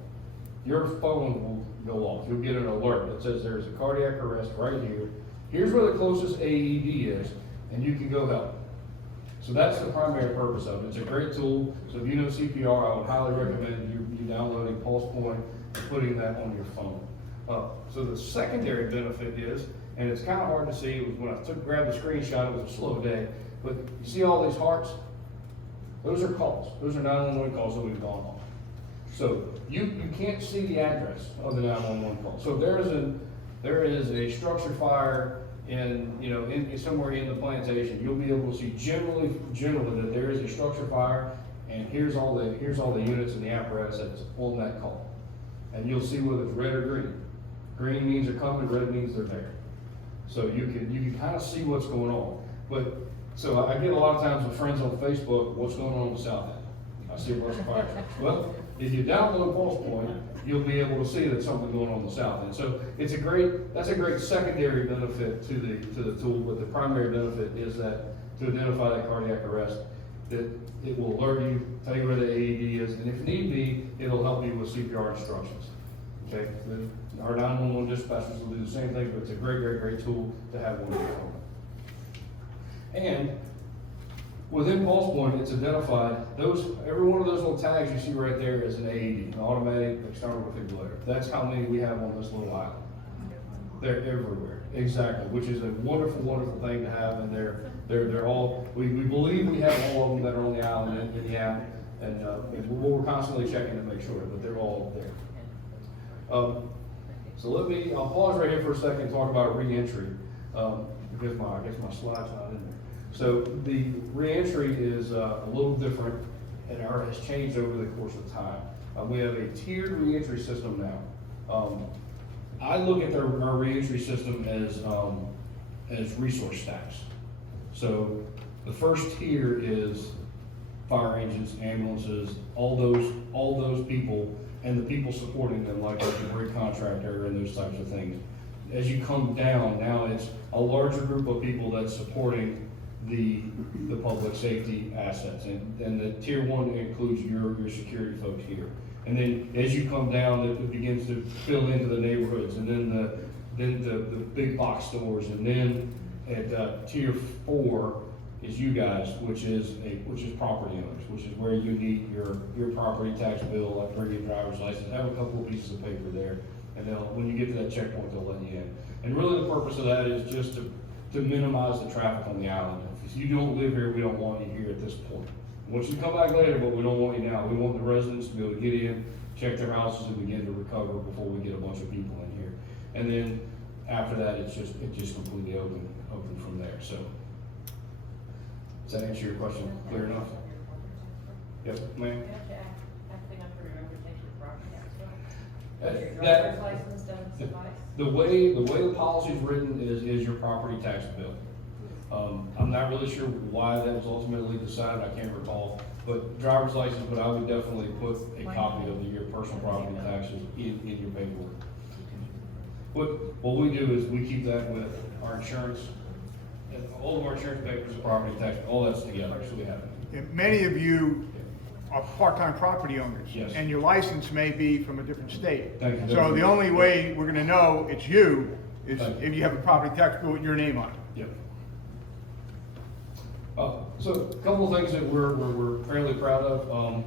Your phone will go off. You'll get an alert that says there's a cardiac arrest right here. Here's where the closest AED is, and you can go help. So that's the primary purpose of it. It's a great tool. So if you know CPR, I would highly recommend you downloading Pulse Point and putting that on your phone. So the secondary benefit is, and it's kind of hard to see, it was when I grabbed the screenshot, it was a slow day, but you see all these hearts? Those are calls. Those are 911 calls that we've gone on. So you can't see the address of the 911 call. So there is a structure fire in somewhere in the plantation. You'll be able to see generally that there is a structure fire, and here's all the units and the apparatus that's on that call. And you'll see whether it's red or green. Green means they're coming, red means they're there. So you can kind of see what's going on. But so I get a lot of times with friends on Facebook, what's going on the south end? I see a bunch of fire trucks. Well, if you download Pulse Point, you'll be able to see that something's going on the south end. So that's a great secondary benefit to the tool, but the primary benefit is that to identify that cardiac arrest, that it will alert you, tell you where the AED is, and if need be, it'll help you with CPR instructions. Okay, our 911 dispatchers will do the same thing, but it's a great tool to have on your phone. And within Pulse Point, it's identified every one of those little tags you see right there is an AED, an automatic external defibrillator. That's how many we have on this little island. They're everywhere, exactly, which is a wonderful thing to have, and they're all, we believe we have all of them that are on the island in the app, and we're constantly checking to make sure, but they're all there. So I'll pause right here for a second and talk about re-entry, because I guess my slide's not in there. So the re-entry is a little different, and has changed over the course of time. We have a tiered re-entry system now. I look at our re-entry system as resource stacks. So the first tier is fire engines, ambulances, all those people, and the people supporting them, like our debris contractor and those types of things. As you come down, now it's a larger group of people that's supporting the public safety assets, and the tier 1 includes your security folks here. And then as you come down, it begins to fill into the neighborhoods, and then the big box stores, and then at tier 4, is you guys, which is property owners, which is where you need your property tax bill, like bring your driver's license, have a couple of pieces of paper there, and when you get to that checkpoint, they'll let you in. And really the purpose of that is just to minimize the traffic on the island. If you don't live here, we don't want you here at this point. Once you come back later, but we don't want you now. We want the residents to be able to get in, check their houses, and begin to recover before we get a bunch of people in here. And then after that, it's just completely open from there, so. Does that answer your question clear enough? Yep, ma'am. You have to acting up for your own protection property tax bill. Uh, Your that- driver's license doesn't suffice. The way the policy's written is your property tax bill. I'm not really sure why that was ultimately decided, I can't recall, but driver's license, but I would definitely put a copy of your personal property taxes in your paperwork. What we do is we keep that with our insurance, and all of our insurance papers, property tax, all that's together, so we have it. And many of you are part-time property owners. Yes. And your license may be from a different state. Thank you. So the only way we're gonna know it's you is Thank you. if you have a property tax bill with your name on it. Yep. So a couple of things that we're fairly proud of.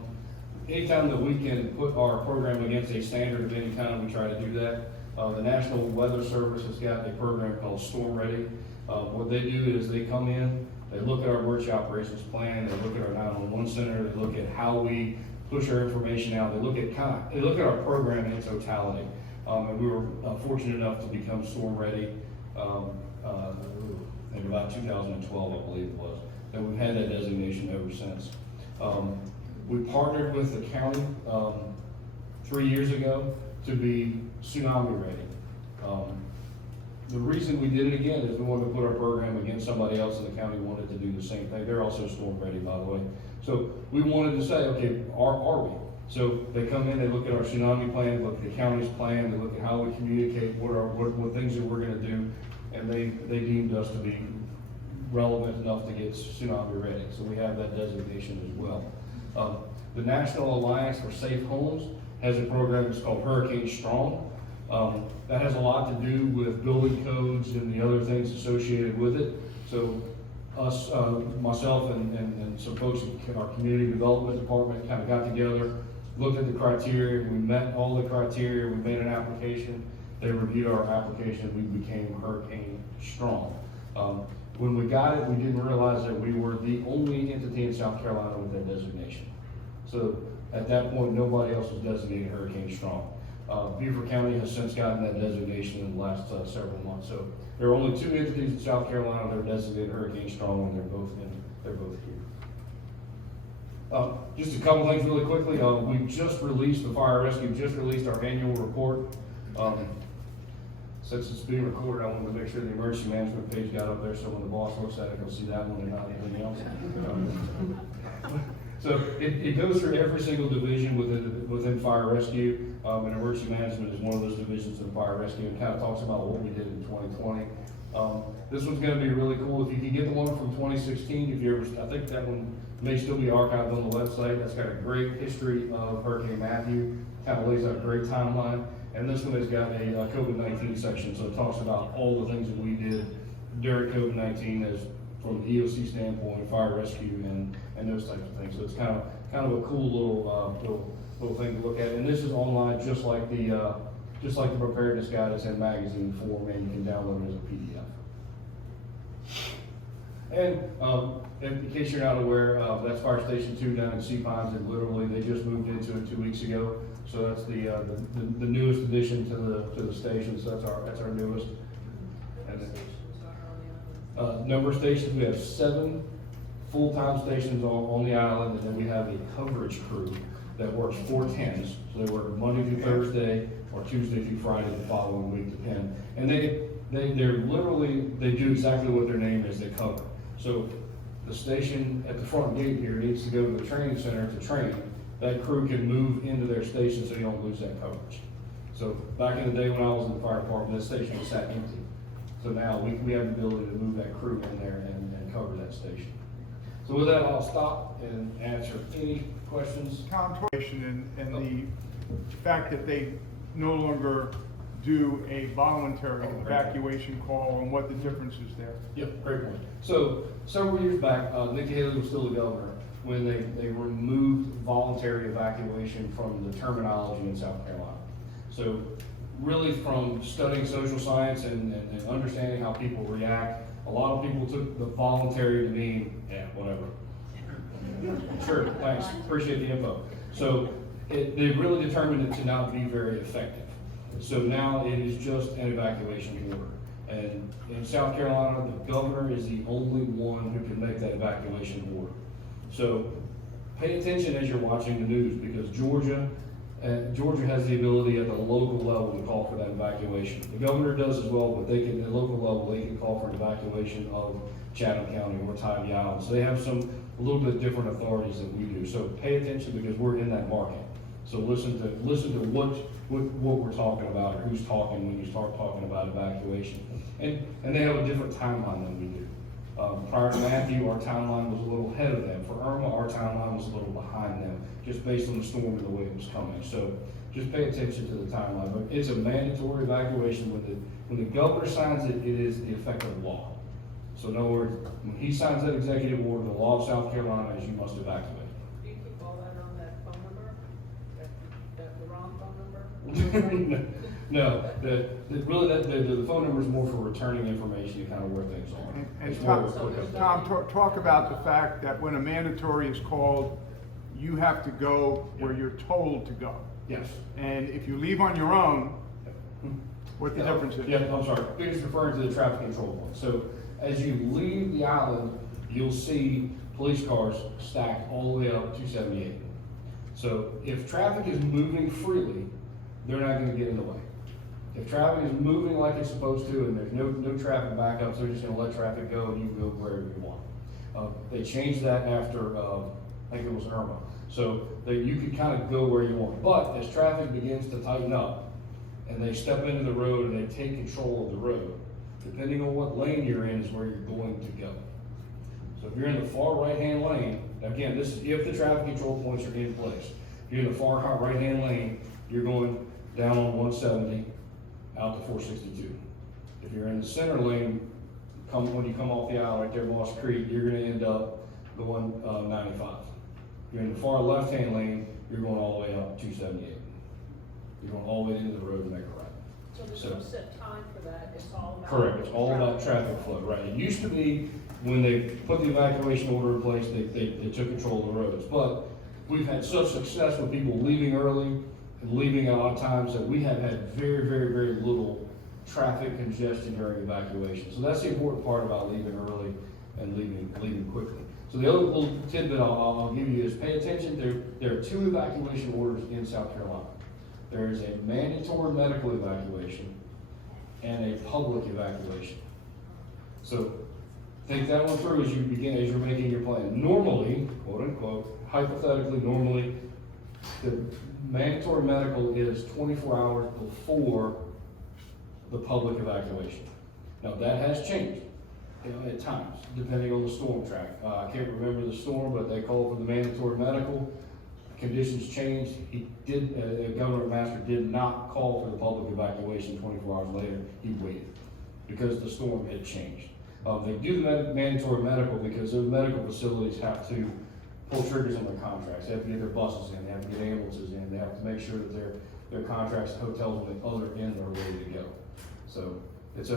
Anytime that we can put our program against a standard of any kind, we try to do that. The National Weather Service has got a program called Storm Ready. What they do is they come in, they look at our emergency operations plan, they look at our 911 center, they look at how we push our information out, they look at our program in totality. And we were fortunate enough to become Storm Ready in about 2012, I believe it was. And we've had that designation ever since. We partnered with the county 3 years ago to be tsunami ready. The reason we did it again is we wanted to put our program against somebody else in the county wanted to do the same thing. They're also storm ready, by the way. So we wanted to say, okay, are we? So they come in, they look at our tsunami plan, they look at the county's plan, they look at how we communicate, what things that we're gonna do, and they deemed us to be relevant enough to get tsunami ready. So we have that designation as well. The National Alliance for Safe Homes has a program that's called Hurricane Strong. That has a lot to do with building codes and the other things associated with it. So us, myself and some folks in our community development department kind of got together, looked at the criteria, we met all the criteria, we made an application, they reviewed our application, we became Hurricane Strong. When we got it, we didn't realize that we were the only entity in South Carolina with that designation. So at that point, nobody else was designated Hurricane Strong. Beaufort County has since gotten that designation in the last several months. So there are only 2 entities in South Carolina that are designated Hurricane Strong, and they're both here. Just a couple things really quickly. We just released, the Fire Rescue just released our annual report. Since it's being recorded, I wanted to make sure the emergency management page got up there, so when the boss looks at it, he'll see that one and not anything else. So it goes through every single division within fire rescue, and emergency management is one of those divisions in fire rescue, and kind of talks about what we did in 2020. This one's gonna be really cool. If you can get the one from 2016, if you ever, I think that one may still be archived on the website. That's got a great history of Hurricane Matthew, kind of lays out a great timeline. And this one has got a COVID-19 section, so it talks about all the things that we did during COVID-19 as from the EOC standpoint, fire rescue, and those types of things. So it's kind of a cool little thing to look at. And this is online, just like the preparedness guide that's in magazine form, and you can download it as a PDF. And in case you're not aware, that's Fire Station 2 down in Sea Pines, and literally they just moved into it 2 weeks ago. So that's the newest addition to the station. So that's our newest. And then, number of stations, we have 7 full-time stations on the island, and then we have a coverage crew that works 4 10s. So they work Monday through Thursday or Tuesday through Friday the following week, depending. And they're literally, they do exactly what their name is, they cover. So the station at the front gate here needs to go to the training center to train. That crew can move into their station so you don't lose that coverage. So back in the day when I was in the fire department, that station was sat empty. So now we have the ability to move that crew in there and cover that station. So with that, I'll stop and answer any questions. Tom, and the fact that they no longer do a voluntary Oh, great. evacuation call and what the difference is there? Yep, great point. So several years back, Nikki Haley was still the governor when they removed voluntary evacuation from the terminology in South Carolina. So really from studying social science and understanding how people react, a lot of people took the voluntary to mean, yeah, whatever. Sure, thanks, appreciate the info. So they really determined it to not be very effective. So now it is just an evacuation order. And in South Carolina, the governor is the only one who can make that evacuation order. So pay attention as you're watching the news, because Georgia has the ability at the local level to call for that evacuation. The governor does as well, but they can, at the local level, they can call for an evacuation of Chatham County or Tybee Island. So they have a little bit different authorities than we do. So pay attention, because we're in that market. So listen to what we're talking about, or who's talking when you start talking about evacuation. And they have a different timeline than we do. Prior to Matthew, our timeline was a little ahead of them. For Irma, our timeline was a little behind them, just based on the storm and the way it was coming. So just pay attention to the timeline. But it's a mandatory evacuation. When the governor signs it, it is the effective law. So in other words, when he signs that executive order, the law of South Carolina is you must evacuate. Do you keep all that on that phone number? The wrong phone number? No, the phone number is more for returning information and kind of where things are. And It's more Tom, of a quick update. talk about the fact that when a mandatory is called, you have to go where you're told to go. Yes. And if you leave on your own, what the difference is? Yeah, I'm sorry, Peter's referring to the traffic control point. So as you leave the island, you'll see police cars stacked all the way up 278. So if traffic is moving freely, they're not gonna get in the way. If traffic is moving like it's supposed to, and there's no traffic backups, they're just gonna let traffic go and you can go wherever you want. They changed that after, I think it was Irma. So that you can kind of go where you want. But as traffic begins to tighten up, and they step into the road and they take control of the road, depending on what lane you're in is where you're going to go. So if you're in the far right-hand lane, again, this is if the traffic control points are in place. If you're in the far right-hand lane, you're going down on 170 out to 462. If you're in the center lane, when you come off the aisle right there, Moss Creek, you're gonna end up going 95. If you're in the far left-hand lane, you're going all the way up 278. You're going all the way into the road to make a right. So there's So- no set time for that, it's all about. Correct, it's all about traffic flow, right? It used to be, when they put the evacuation order in place, they took control of the roads. But we've had such success with people leaving early and leaving at odd times that we have had very, very, very little traffic congestion during evacuation. So that's the important part about leaving early and leaving quickly. So the other little tidbit I'll give you is pay attention, there are two evacuation orders in South Carolina. There is a mandatory medical evacuation and a public evacuation. So think that one through as you're making your plan. Normally, quote unquote, hypothetically, normally, the mandatory medical is 24 hours before the public evacuation. Now, that has changed, at times, depending on the storm track. I can't remember the storm, but they called for the mandatory medical. Conditions changed. Governor McMaster did not call for the public evacuation 24 hours later. He waited because the storm had changed. They do the mandatory medical because those medical facilities have to pull triggers on their contracts. They have to get their buses in, they have to get ambulances in, they have to make sure that their contracts, hotels on the other end are ready to go. So it's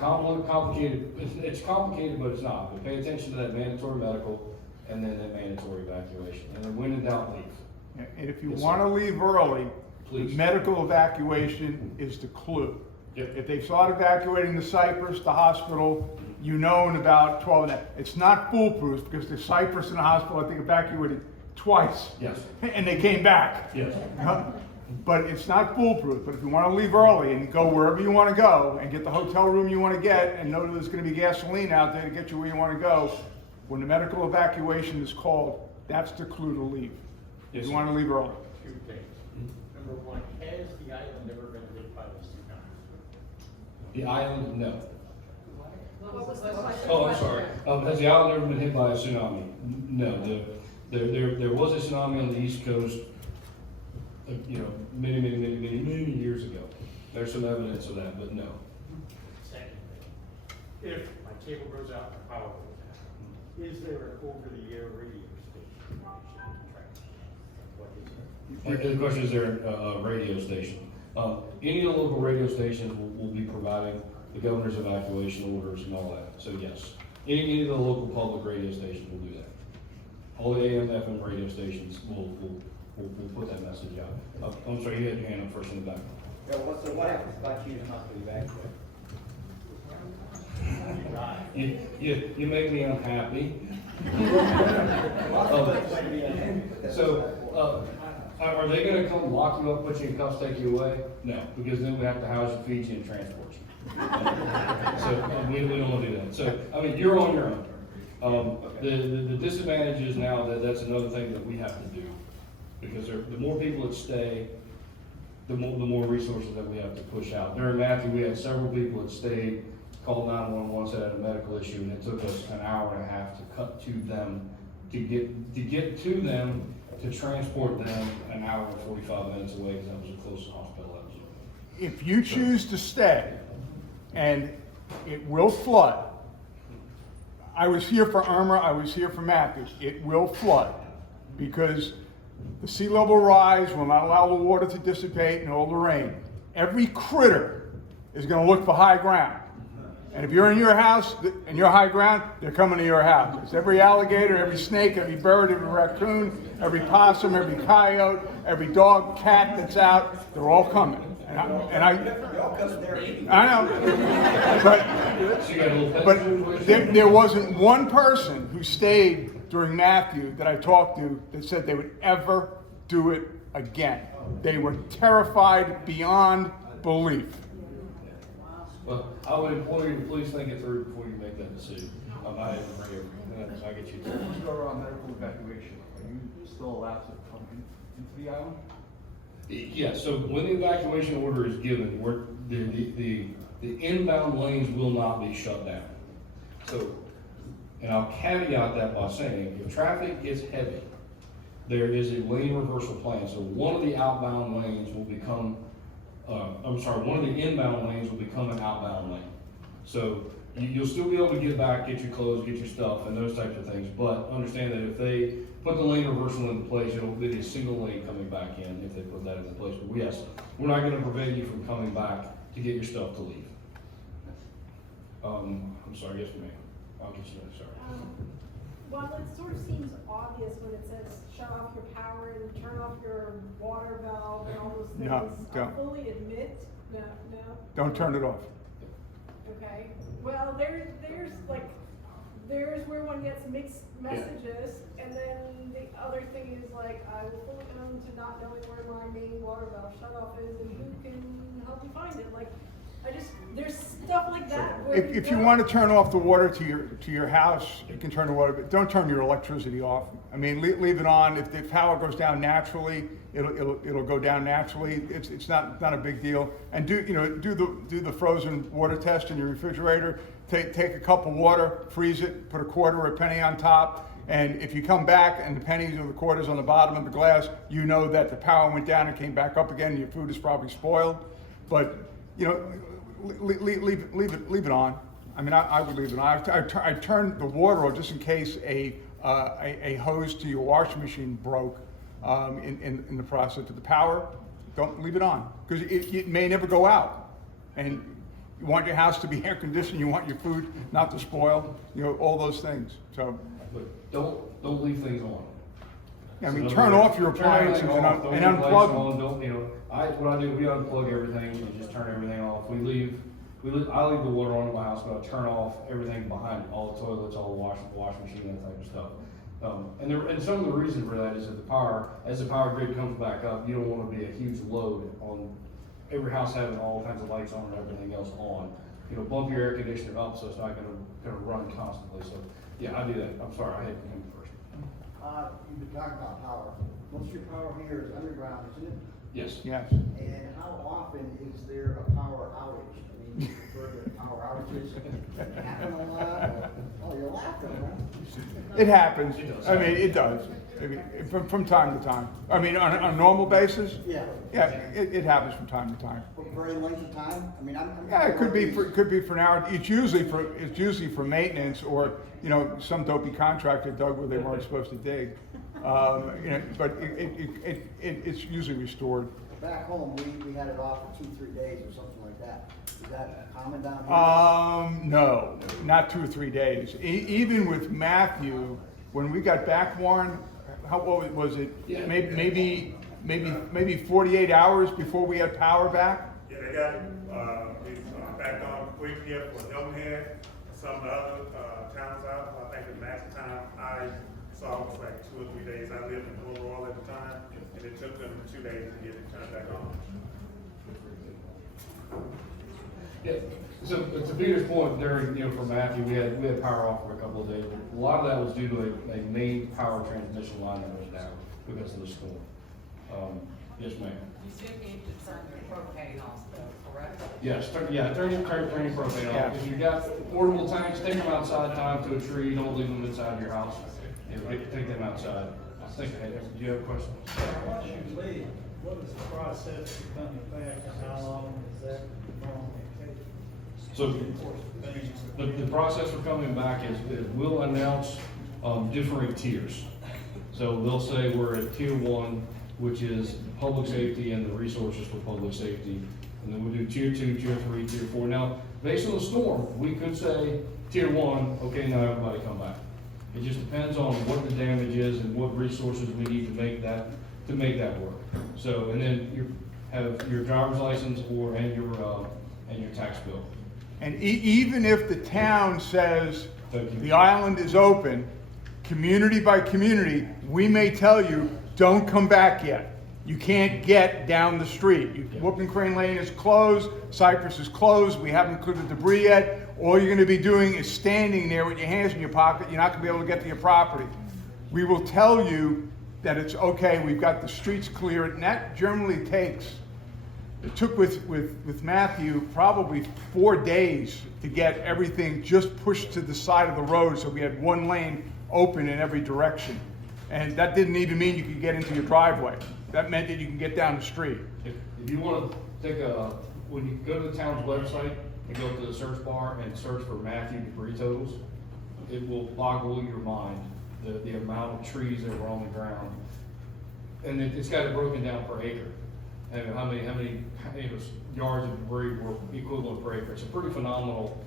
complicated, it's complicated, but it's not. But pay attention to that mandatory medical and then that mandatory evacuation. And then when in doubt, leave. Yeah, and if you Yes, want to leave early, the Please. medical evacuation is the clue. Yep. If they start evacuating the Cypress, the hospital, you know in about 12 minutes. It's not foolproof because the Cypress and the hospital, I think, evacuated twice. Yes. And they came back. Yes. But it's not foolproof. But if you want to leave early and go wherever you want to go and get the hotel room you want to get and know that there's going to be gasoline out there to get you where you want to go, when the medical evacuation is called, that's the clue to leave. Yes, You sir. want to leave early. Two things. Number one, has the island ever been hit by the tsunami? The island, no. What was the question? Oh, I'm sorry. Has the island ever been hit by a tsunami? No. There was a tsunami on the East Coast, many years ago. There's some evidence of that, but no. Second thing, if my cable goes out, my power goes out, is there an over-the-air radio station? What is it? And the question is, there a radio station? Any of the local radio stations will be providing the governor's evacuation orders and all that, so yes. Any of the local public radio stations will do that. All the AM, FM radio stations will put that message out. I'm sorry, you had your hand up first in the back. Yeah, so what happens if I choose not to evacuate? You make me unhappy. So, are they gonna come lock you up, put you in cuffs, take you away? No, because then we have to house you, feed you, and transport you. So, we don't wanna do that. So, I mean, you're on your own. The disadvantage is now that that's another thing that we have to do. Because the more people that stay, the more resources that we have to push out. During Matthew, we had several people that stayed, called 911, said had a medical issue, and it took us an hour and a half to cut to them, to get to them, to transport them an hour and 45 minutes away, because that was the closest hospital I was in. If you choose to stay, and it will flood, I was here for Irma, I was here for Matthews, it will flood, because the sea level rise will not allow the water to dissipate and all the rain. Every critter is gonna look for high ground. And if you're in your house and you're high ground, they're coming to your house. It's every alligator, every snake, every bird, every raccoon, every possum, every coyote, every dog, cat that's out, they're all coming. I know, but there wasn't one person who stayed during Matthew that I talked to that said they would ever do it again. They were terrified beyond belief. Well, I would implore you to please think it through before you make that decision. I haven't heard everything, so I get you to. Once you go around medical evacuation, are you still allowed to come into the island? Yeah, so when the evacuation order is given, the inbound lanes will not be shut down. So, and I'll caveat that by saying, if traffic gets heavy, there is a lane reversal plan. So one of the outbound lanes will become, one of the inbound lanes will become an outbound lane. So you'll still be able to get back, get your clothes, get your stuff, and those types of things. But understand that if they put the lane reversal into place, it'll be a single lane coming back in if they put that into place. But yes, we're not going to prevent you from coming back to get your stuff to leave. I'm sorry, yes, ma'am. I'll get you there, sorry. Well, it sort of seems obvious when it says shut off your power and turn off your water valve and all those things. No, don't. I fully admit, no. Don't turn it off. Okay, well, there's where one gets mixed messages, and then the other thing is like, I will fully own to not knowing where my main water valve shut off is and who can help me find it, like, there's stuff like that. Where If you want to turn off the water to your house, you can turn the water, but don't turn your electricity off. I mean, leave it on. If the power goes down naturally, it'll go down naturally. It's not a big deal. And do the frozen water test in your refrigerator. Take a cup of water, freeze it, put a quarter or a penny on top, and if you come back and the pennies or the quarters on the bottom of the glass, you know that the power went down and came back up again. And your food is probably spoiled, but leave it on. I mean, I would leave it on. I turned the water off just in case a hose to your washing machine broke in the process of the power. Don't leave it on because it may never go out. And you want your house to be air conditioned. You want your food not to spoil. All those things. So, But don't leave things on. I mean, So turn off your appliances and don't leave unplug lights them. on, what I do, we unplug everything and just turn everything off. I leave the water on in my house, but I turn off everything behind it, all the toilets, all the washing machine, that type of stuff. And some of the reason for that is that as the power grid comes back up, you don't want to be a huge load on every house having all kinds of lights on and everything else on. Bump your air conditioner up so it's not going to run constantly. So yeah, I do that. I'm sorry, I had to come first. You've been talking about power. Most of your power here is underground, isn't it? Yes. Yes. And how often is there a power outage? I mean, you refer to power outages happen a lot. Oh, you're laughing, huh? It happens. It does. I mean, it does. Maybe, from time to time. I mean, on a normal basis? Yeah. Yeah, it happens from time to time. For very length of time? I mean, I'm. Yeah, it could be for an hour. It's usually for maintenance or, you know, some dopey contractor dug where they weren't supposed to dig. You know, but it's usually restored. Back home, we had it off for 2-3 days or something like that. Is that common down here? No, not 2 or 3 days. Even with Matthew, when we got back, Warren, what was it? Yeah. Maybe 48 hours before we had power back? Yeah, they got it back on quick here for Hilton Head. Some of the other towns out, I think the max time I saw was like 2 or 3 days. I lived in Colorado at the time, and it took them 2 days to get it turned back on. Yeah, so to Peter's point, during, you know, for Matthew, we had power off for a couple of days. A lot of that was due to a main power transmission line that was down because of the storm. Yes, ma'am. You still need to turn the propane off though, correct? Yes, turn your turning propane Yeah. off. If you've got portable tanks, take them outside, tie them to a tree, don't leave them inside your house. You know, take them outside. I think, do you have a question? Once you leave, what is the process for coming back, and how long is that normally take? So the process for coming back is we'll announce differing tiers. So they'll say we're at tier 1, which is public safety and the resources for public safety. And then we'll do tier 2, tier 3, tier 4. Now, based on the storm, we could say tier 1, okay, now everybody come back. It just depends on what the damage is and what resources we need to make that work. So, and then you have your driver's license and your tax bill. And even if the town says Thank you. the island is open, community by community, we may tell you, don't come back yet. You can't get down the street. Whooping Crane Lane is closed, Cypress is closed, we haven't cleared the debris yet. All you're gonna be doing is standing there with your hands in your pocket, you're not gonna be able to get to your property. We will tell you that it's okay, we've got the streets cleared, and that generally takes, it took with Matthew probably 4 days to get everything just pushed to the side of the road so we had one lane open in every direction. And that didn't even mean you could get into your driveway. That meant that you can get down the street. If you want to take when you go to the town's website and go to the search bar and search for Matthew debris totals, it will boggle your mind, the amount of trees that were on the ground. And it's got it broken down per acre. And how many yards of debris were equivalent per acre. It's a pretty phenomenal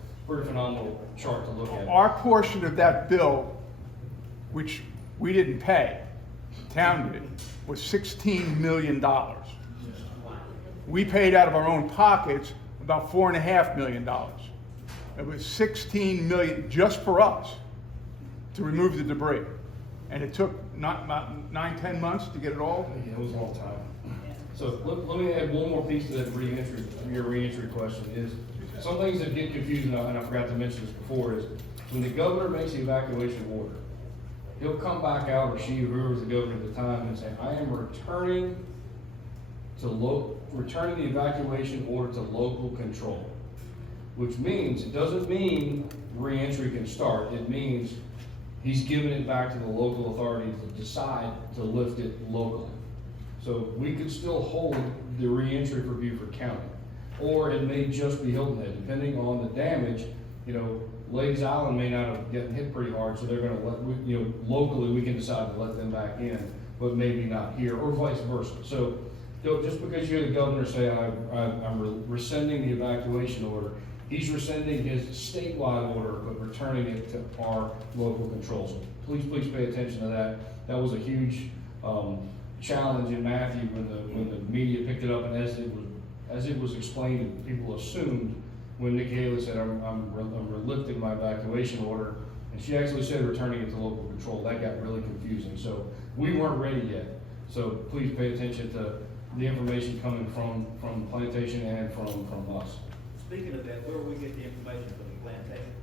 chart to look at. Our portion of that bill, which we didn't pay, the town did, was $16 million. We paid out of our own pockets about $4.5 million. It was $16 million just for us to remove the debris. And it took not 9-10 months to get it all. Yeah, it was a long time. So let me add one more piece to that your reentry question is, some things that get confusing, and I forgot to mention this before, is when the governor makes the evacuation order, he'll come back out, or she, whoever was the governor at the time, and say, I am returning the evacuation order to local control. Which means, it doesn't mean reentry can start, it means he's giving it back to the local authority to decide to lift it locally. So we could still hold the reentry for Beaufort County, or it may just be Hilton Head, depending on the damage. You know, Ladies Island may not have gotten hit pretty hard, so they're gonna locally we can decide to let them back in, but maybe not here, or vice versa. So, just because you're the governor say, I'm rescinding the evacuation order, he's rescinding his statewide order, but returning it to our local controls. So please pay attention to that. That was a huge challenge in Matthew when the media picked it up, and as it was explained, people assumed when Nikki Haley said, I'm lifting my evacuation order, and she actually said returning it to local control. That got really confusing. So we weren't ready yet. So please pay attention to the information coming from Plantation and from us. Speaking of that, where do we get the information for the plantation?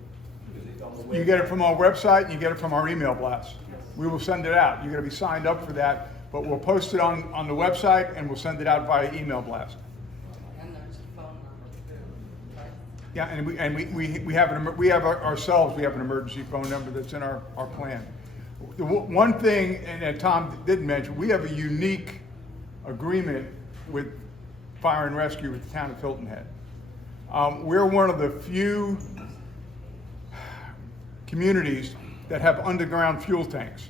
Is it on the website? You get it from our website and you get it from our email blast. We will send it out. You're gonna be signed up for that, but we'll post it on the website and we'll send it out via email blast. And there's a phone number too, right? Yeah, and we have ourselves, we have an emergency phone number that's in our plan. One thing, and that Tom did mention, we have a unique agreement with fire and rescue with the town of Hilton Head. We're one of the few communities that have underground fuel tanks.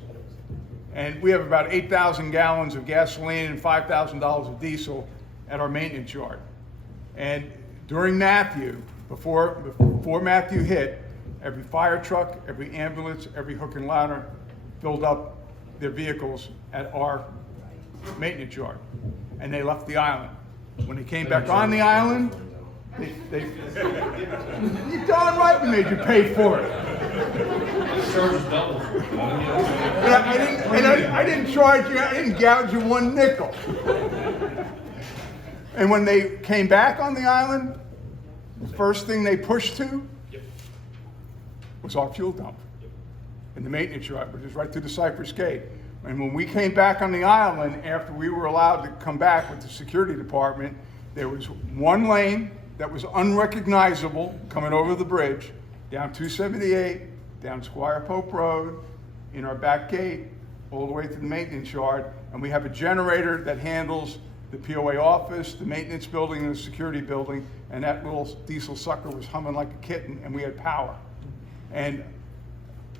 And we have about 8,000 gallons of gasoline and $5,000 of diesel at our maintenance yard. And during Matthew, before Matthew hit, every fire truck, every ambulance, every hook and ladder filled up their vehicles at our maintenance yard. And they left the island. When they came back on the island, you're darn right we made you pay for it. Charges double. But I didn't charge you, I didn't gouge you one nickel. And when they came back on the island, the first thing they pushed to was our fuel dump in the maintenance yard, which is right through the Cypress Gate. And when we came back on the island, after we were allowed to come back with the security department, there was one lane that was unrecognizable coming over the bridge, down 278, down Squire Pope Road, in our back gate, all the way to the maintenance yard. And we have a generator that handles the POA office, the maintenance building, and the security building. And that little diesel sucker was humming like a kitten, and we had power. And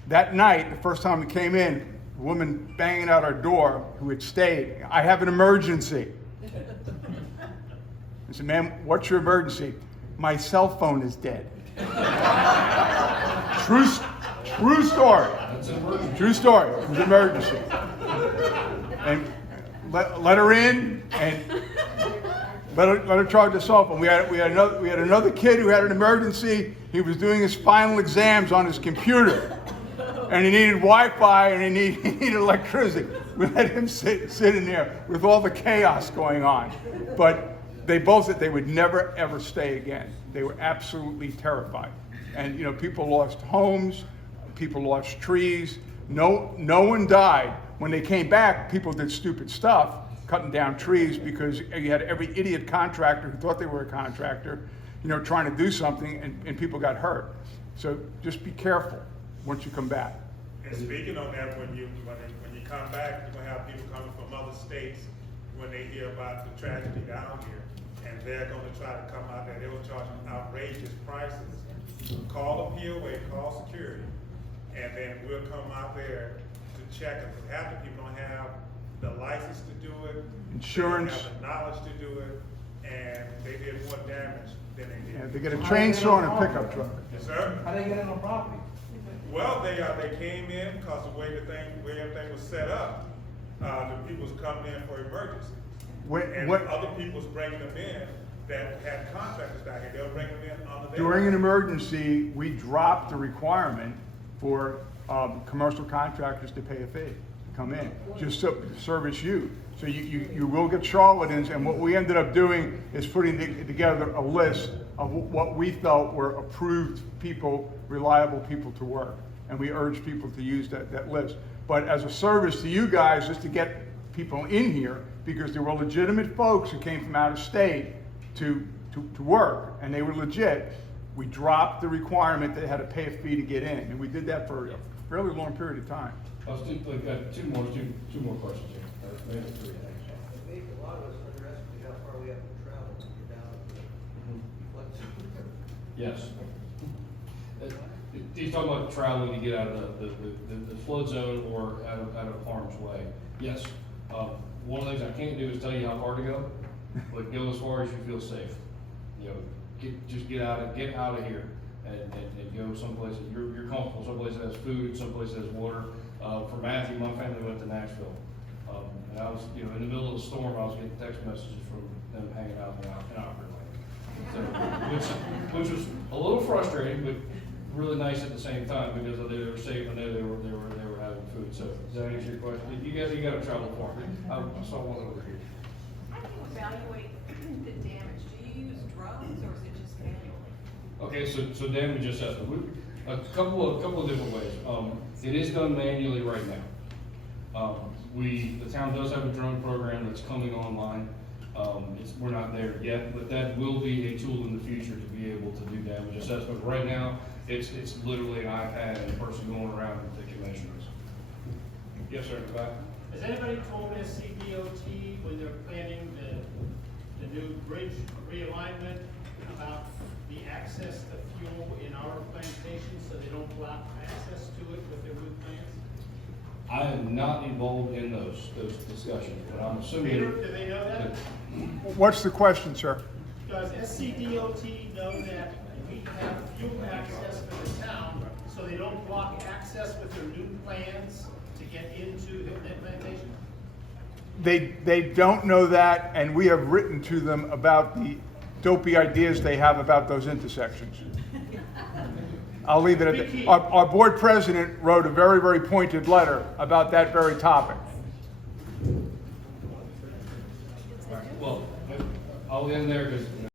that night, the first time we came in, a woman banging out our door who had stayed. I have an emergency. I said, ma'am, what's your emergency? My cell phone is dead. True story. True story. It was an emergency. And let her in and let her charge the cell phone. We had another kid who had an emergency. He was doing his final exams on his computer. And he needed Wi-Fi and he needed electricity. We let him sit in there with all the chaos going on. But they both said they would never ever stay again. They were absolutely terrified. And you know, people lost homes, people lost trees. No one died. When they came back, people did stupid stuff, cutting down trees, because you had every idiot contractor who thought they were a contractor, you know, trying to do something, and people got hurt. So just be careful once you come back. And speaking on that, when you come back, you're gonna have people coming from other states when they hear about the tragedy down here, and they're gonna try to come out there. They will charge them outrageous prices. Call the POA, call security, and then we'll come out there to check them. Because half the people don't have the license to do it, Insurance. they don't have the knowledge to do it, and they did more damage than they did. Yeah, they get a chainsaw and a pickup truck. Yes, sir. How they get in on property? Well, they came in because the way everything was set up, the people was coming in for emergency. And other people's bringing them in that had contractors back here, they'll bring them in under their. During an emergency, we dropped the requirement for commercial contractors to pay a fee to come in, just to service you. So you will get charlatans, and what we ended up doing is putting together a list of what we felt were approved people, reliable people to work. And we urged people to use that list. But as a service to you guys, just to get people in here, because there were legitimate folks who came from out of state to work, and they were legit, we dropped the requirement that they had to pay a fee to get in. And we did that for a fairly long period of time. I've got two more questions here. Maybe three, actually. I think a lot of us underestimate how far we have to travel to get down to the Yes. He's talking about traveling to get out of the flood zone or out of harm's way. Yes. One of the things I can't do is tell you how far to go, but go as far as you feel safe. You know, just get out of here and go someplace that you're comfortable. Someplace that has food, someplace that has water. For Matthew, my family went to Nashville. And I was, you know, in the middle of the storm, I was getting text messages from them hanging out in Opera Lane. So, which was a little frustrating, but really nice at the same time, because they were safe and they were having food. So does that answer your question? You got to travel far. I saw one over here. How do you evaluate the damage? Do you use drones or is it just manually? Okay, so damage assessment. A couple of different ways. It is done manually right now. The town does have a drone program that's coming online. We're not there yet, but that will be a tool in the future to be able to do damage assessment. Right now, it's literally an iPad and a person going around and taking measurements. Yes, sir, in the back. Has anybody told SCDOT when they're planning the new bridge realignment about the access to fuel in our plantation so they don't block access to it with their new plans? I am not involved in those discussions, but I'm assuming. Peter, do they know that? What's the question, sir? Does SCDOT know that we have fuel access for the town so they don't block access with their new plans to get into the plantation? They don't know that, and we have written to them about the dopey ideas they have about those intersections. I'll leave it at that. Our board president wrote a very, very pointed letter about that very topic. Well, I'll end there because